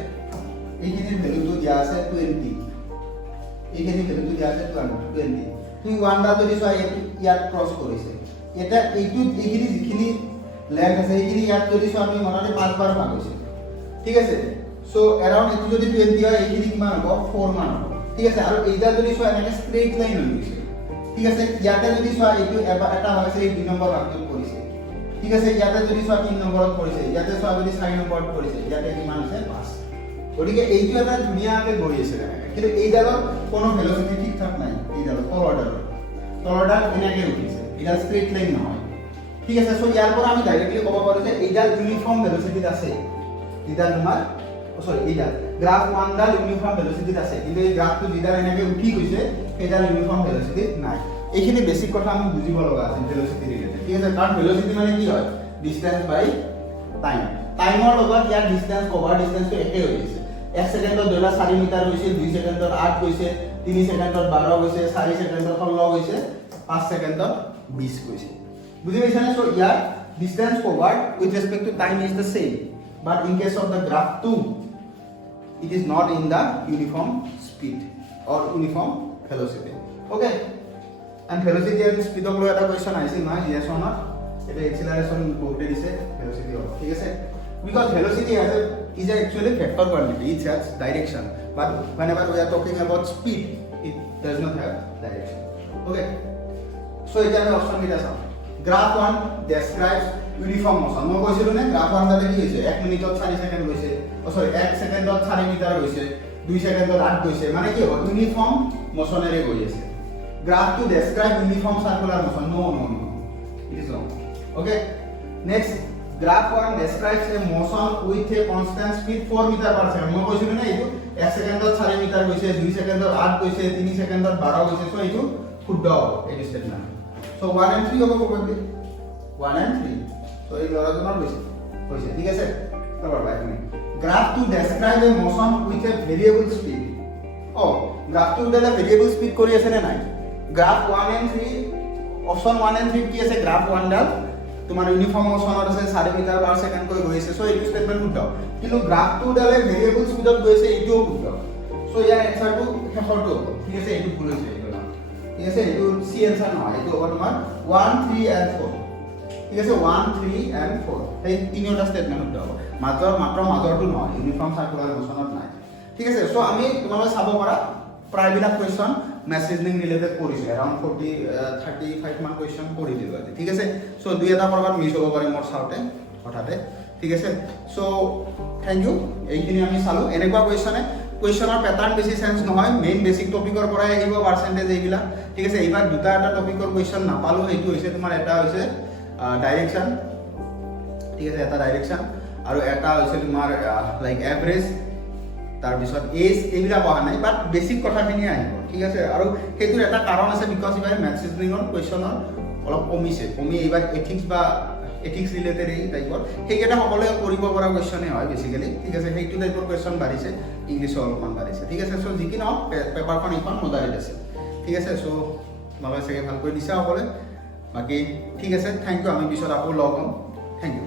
এইখিনিৰ ভ্যালুটো দিয়া আছে 20 এইখিনিৰ ভ্যালুটো দিয়া আছে 20 তুমি 1 ডাল যদি চোৱা ইয়াত ক্ৰস কৰিছে এটা এইটো এইখিনি যিখিনি লেন্থ আছে এইখিনি ইয়াত যদি চোৱা আমি মনতে 5 বাৰ ভাগ হৈছে ঠিক আছে সো अराउंड এটো যদি 20 হয় এইখিনি কিমান হ'ব 4 মান হ'ব ঠিক আছে আৰু এইটা যদি চোৱা এনেকে স্ট্ৰেইট লাইন হৈ গৈছে ঠিক আছে ইয়াতে যদি চোৱা এইটো এটা হৈছে এই 2 নম্বৰ ভাগটোত পৰিছে ঠিক আছে ইয়াতে যদি চোৱা 3 নম্বৰত পৰিছে ইয়াতে চোৱা যদি 4 নম্বৰত পৰিছে ইয়াতে কিমান আছে 5 গতিকে এইটো এটা ধুনীয়াকৈ গৈ আছে কিন্তু এইডালৰ কোনো ভেলোসিটি ঠিক ঠাক নাই এইডালৰ তলৰডাল এনেকৈ উঠিছে এটা স্ট্ৰেট লাইন নহয় ঠিক আছে সো ইয়াৰ পৰা আমি ডাইৰেক্টলি ক'ব পাৰো যে এইডাল ইউনিফৰ্ম ভেলোসিটিত আছে এইডাল তোমাৰ সরি এইডাল গ্রাফ 1 ডাল ইউনিফর্ম ভেলোসিটিত আছে কিন্তু এই গ্রাফটো যিডাল এনেকৈ উঠি গৈছে সেইডাল ইউনিফর্ম ভেলোসিটিত নাই এইখিনি বেসিক কথা আমি বুজিব লগা আছে ভেলোসিটি ৰিলেটেড ঠিক আছে কাৰণ ভেলোসিটি মানে কি হয় ডিসটেন্স বাই টাইম টাইমৰ লগত ইয়াৰ ডিসটেন্স কভাৰ ডিসটেন্সটো একে হৈ আছে 1 সেকেন্ডত ধৰা 4 মিটাৰ হৈছে 2 সেকেন্ডত 8 গৈছে 3 সেকেন্ডত 12 গৈছে 4 সেকেন্ডত 16 গৈছে 5 সেকেন্ডত 20 গৈছে বুজি পাইছা না সো ইয়াৰ distance covered with respect to time is the same but in case of the graph 2 it is not in the uniform speed or uniform velocity okay and velocity and speed of এটা কোয়েশ্চন আইছে না yes or not এটা acceleration বহুতে দিছে velocity of ঠিক আছে because velocity is actually vector quantity it has direction but whenever we are talking about speed it does not have direction okay so এটা আমি অপশন কিটা চাও গ্রাফ 1 describes uniform motion মই কৈছিলো না গ্রাফ 1 দাতে কি হৈছে 1 মিনিটত 4 সেকেন্ড গৈছে সরি 1 সেকেন্ডত 4 মিটার গৈছে 2 সেকেন্ডত 8 গৈছে মানে কি হ'ব ইউনিফর্ম মোশনেৰে গৈ আছে graph to describe uniform circular motion no it is wrong okay next graph 1 describes a motion with a constant speed 4 meter per second মই কৈছিলো না এইটো 1 সেকেন্ডত 4 মিটার গৈছে 2 সেকেন্ডত 8 গৈছে 3 সেকেন্ডত 12 গৈছে সো এইটো শুদ্ধ হ'ব এই স্টেটমেন্ট so 1 and 3 হ'ব probably 1 and 3 so এই লৰাজনৰ হৈছে ঠিক আছে তারপর বাই তুমি graph to describe a motion with a variable speed graph to dela variable speed কৰি আছে নে নাই graph 1 and 3 option 1 and 3 কি আছে graph 1 ডাল তোমাৰ ইউনিফৰ্ম মোশনত আছে 4 মিটাৰ পাৰ সেকেন্ড কৈ গৈ আছে সো এইটো স্টেটমেন্ট শুদ্ধ কিন্তু graph 2 ডালে variable speedত গৈ আছে এইটো শুদ্ধ সো ইয়াৰ এনসাৰটো শেষৰটো ঠিক আছে এইটো ভুল হৈছে এইটো না ঠিক আছে এইটো সি এনসাৰ নহয় এইটো হ'ব তোমাৰ 1 3 and 4 ঠিক আছে 1 3 and 4 এই তিনিটা স্টেটমেন্ট শুদ্ধ হ'ব মাত্ৰ মাজৰটো নহয় ইউনিফৰ্ম সাৰ্কুলাৰ মোশনত নাই ঠিক আছে সো আমি তোমালোকে চাব পাৰা প্ৰায়বিলাক কোৱেশ্চন মেছেজ ৰিজনিং ৰিলেটেড কৰিছে अराउंड 35 মান কোৱেশ্চন কৰি দিলো আজি ঠিক আছে সো দুই এটা কৰবাত মিছ হ'ব পাৰে মোৰ চাওতে হঠাতে ঠিক আছে সো থ্যাংক ইউ এইখিনি আমি চালো এনেকুৱা কোৱেশ্চনৰ প্যাটাৰ্ন বেছি চেঞ্জ নহয় মেইন বেসিক টপিকৰ পৰাই আহিব পাৰ্সেন্টেজ এইবিলা ঠিক আছে এইবাৰ দুটা এটা টপিকৰ কোৱেশ্চন নাপালো এইটো হৈছে তোমাৰ এটা হৈছে ডাইৰেকশন ঠিক আছে এটা ডাইৰেকশন আৰু এটা হৈছে তোমাৰ লাইক এভাৰেজ তাৰ পিছত এজ এইবিলা পঢ়া নাই বাট বেসিক কথাখিনি আহিব ঠিক আছে আৰু হেতুৰ এটা কাৰণ আছে বিকজ ইবাৰ ম্যাথছ ৰিজনিংৰ কোৱেশ্চনৰ অলপ কমি এইবাৰ এথিক্স ৰিলেটেড এই টাইপৰ সেইকেইটা সকলোৱে কৰিব পৰা কোৱেশ্চনে হয় বেসিক্যালি ঠিক আছে সেইটো টাইপৰ কোৱেশ্চন বাঢ়িছে ইংলিছৰ অলপমান বাঢ়িছে ঠিক আছে সো যিকি নহওক পেপাৰখন এখন মডাৰেট আছে ঠিক আছে সো তোমালোকে চাগে ভালকৈ দিছা সকলোৱে বাকি ঠিক আছে থ্যাংক ইউ আমি পিছত আকৌ লগ হ'ম থ্যাংক ইউ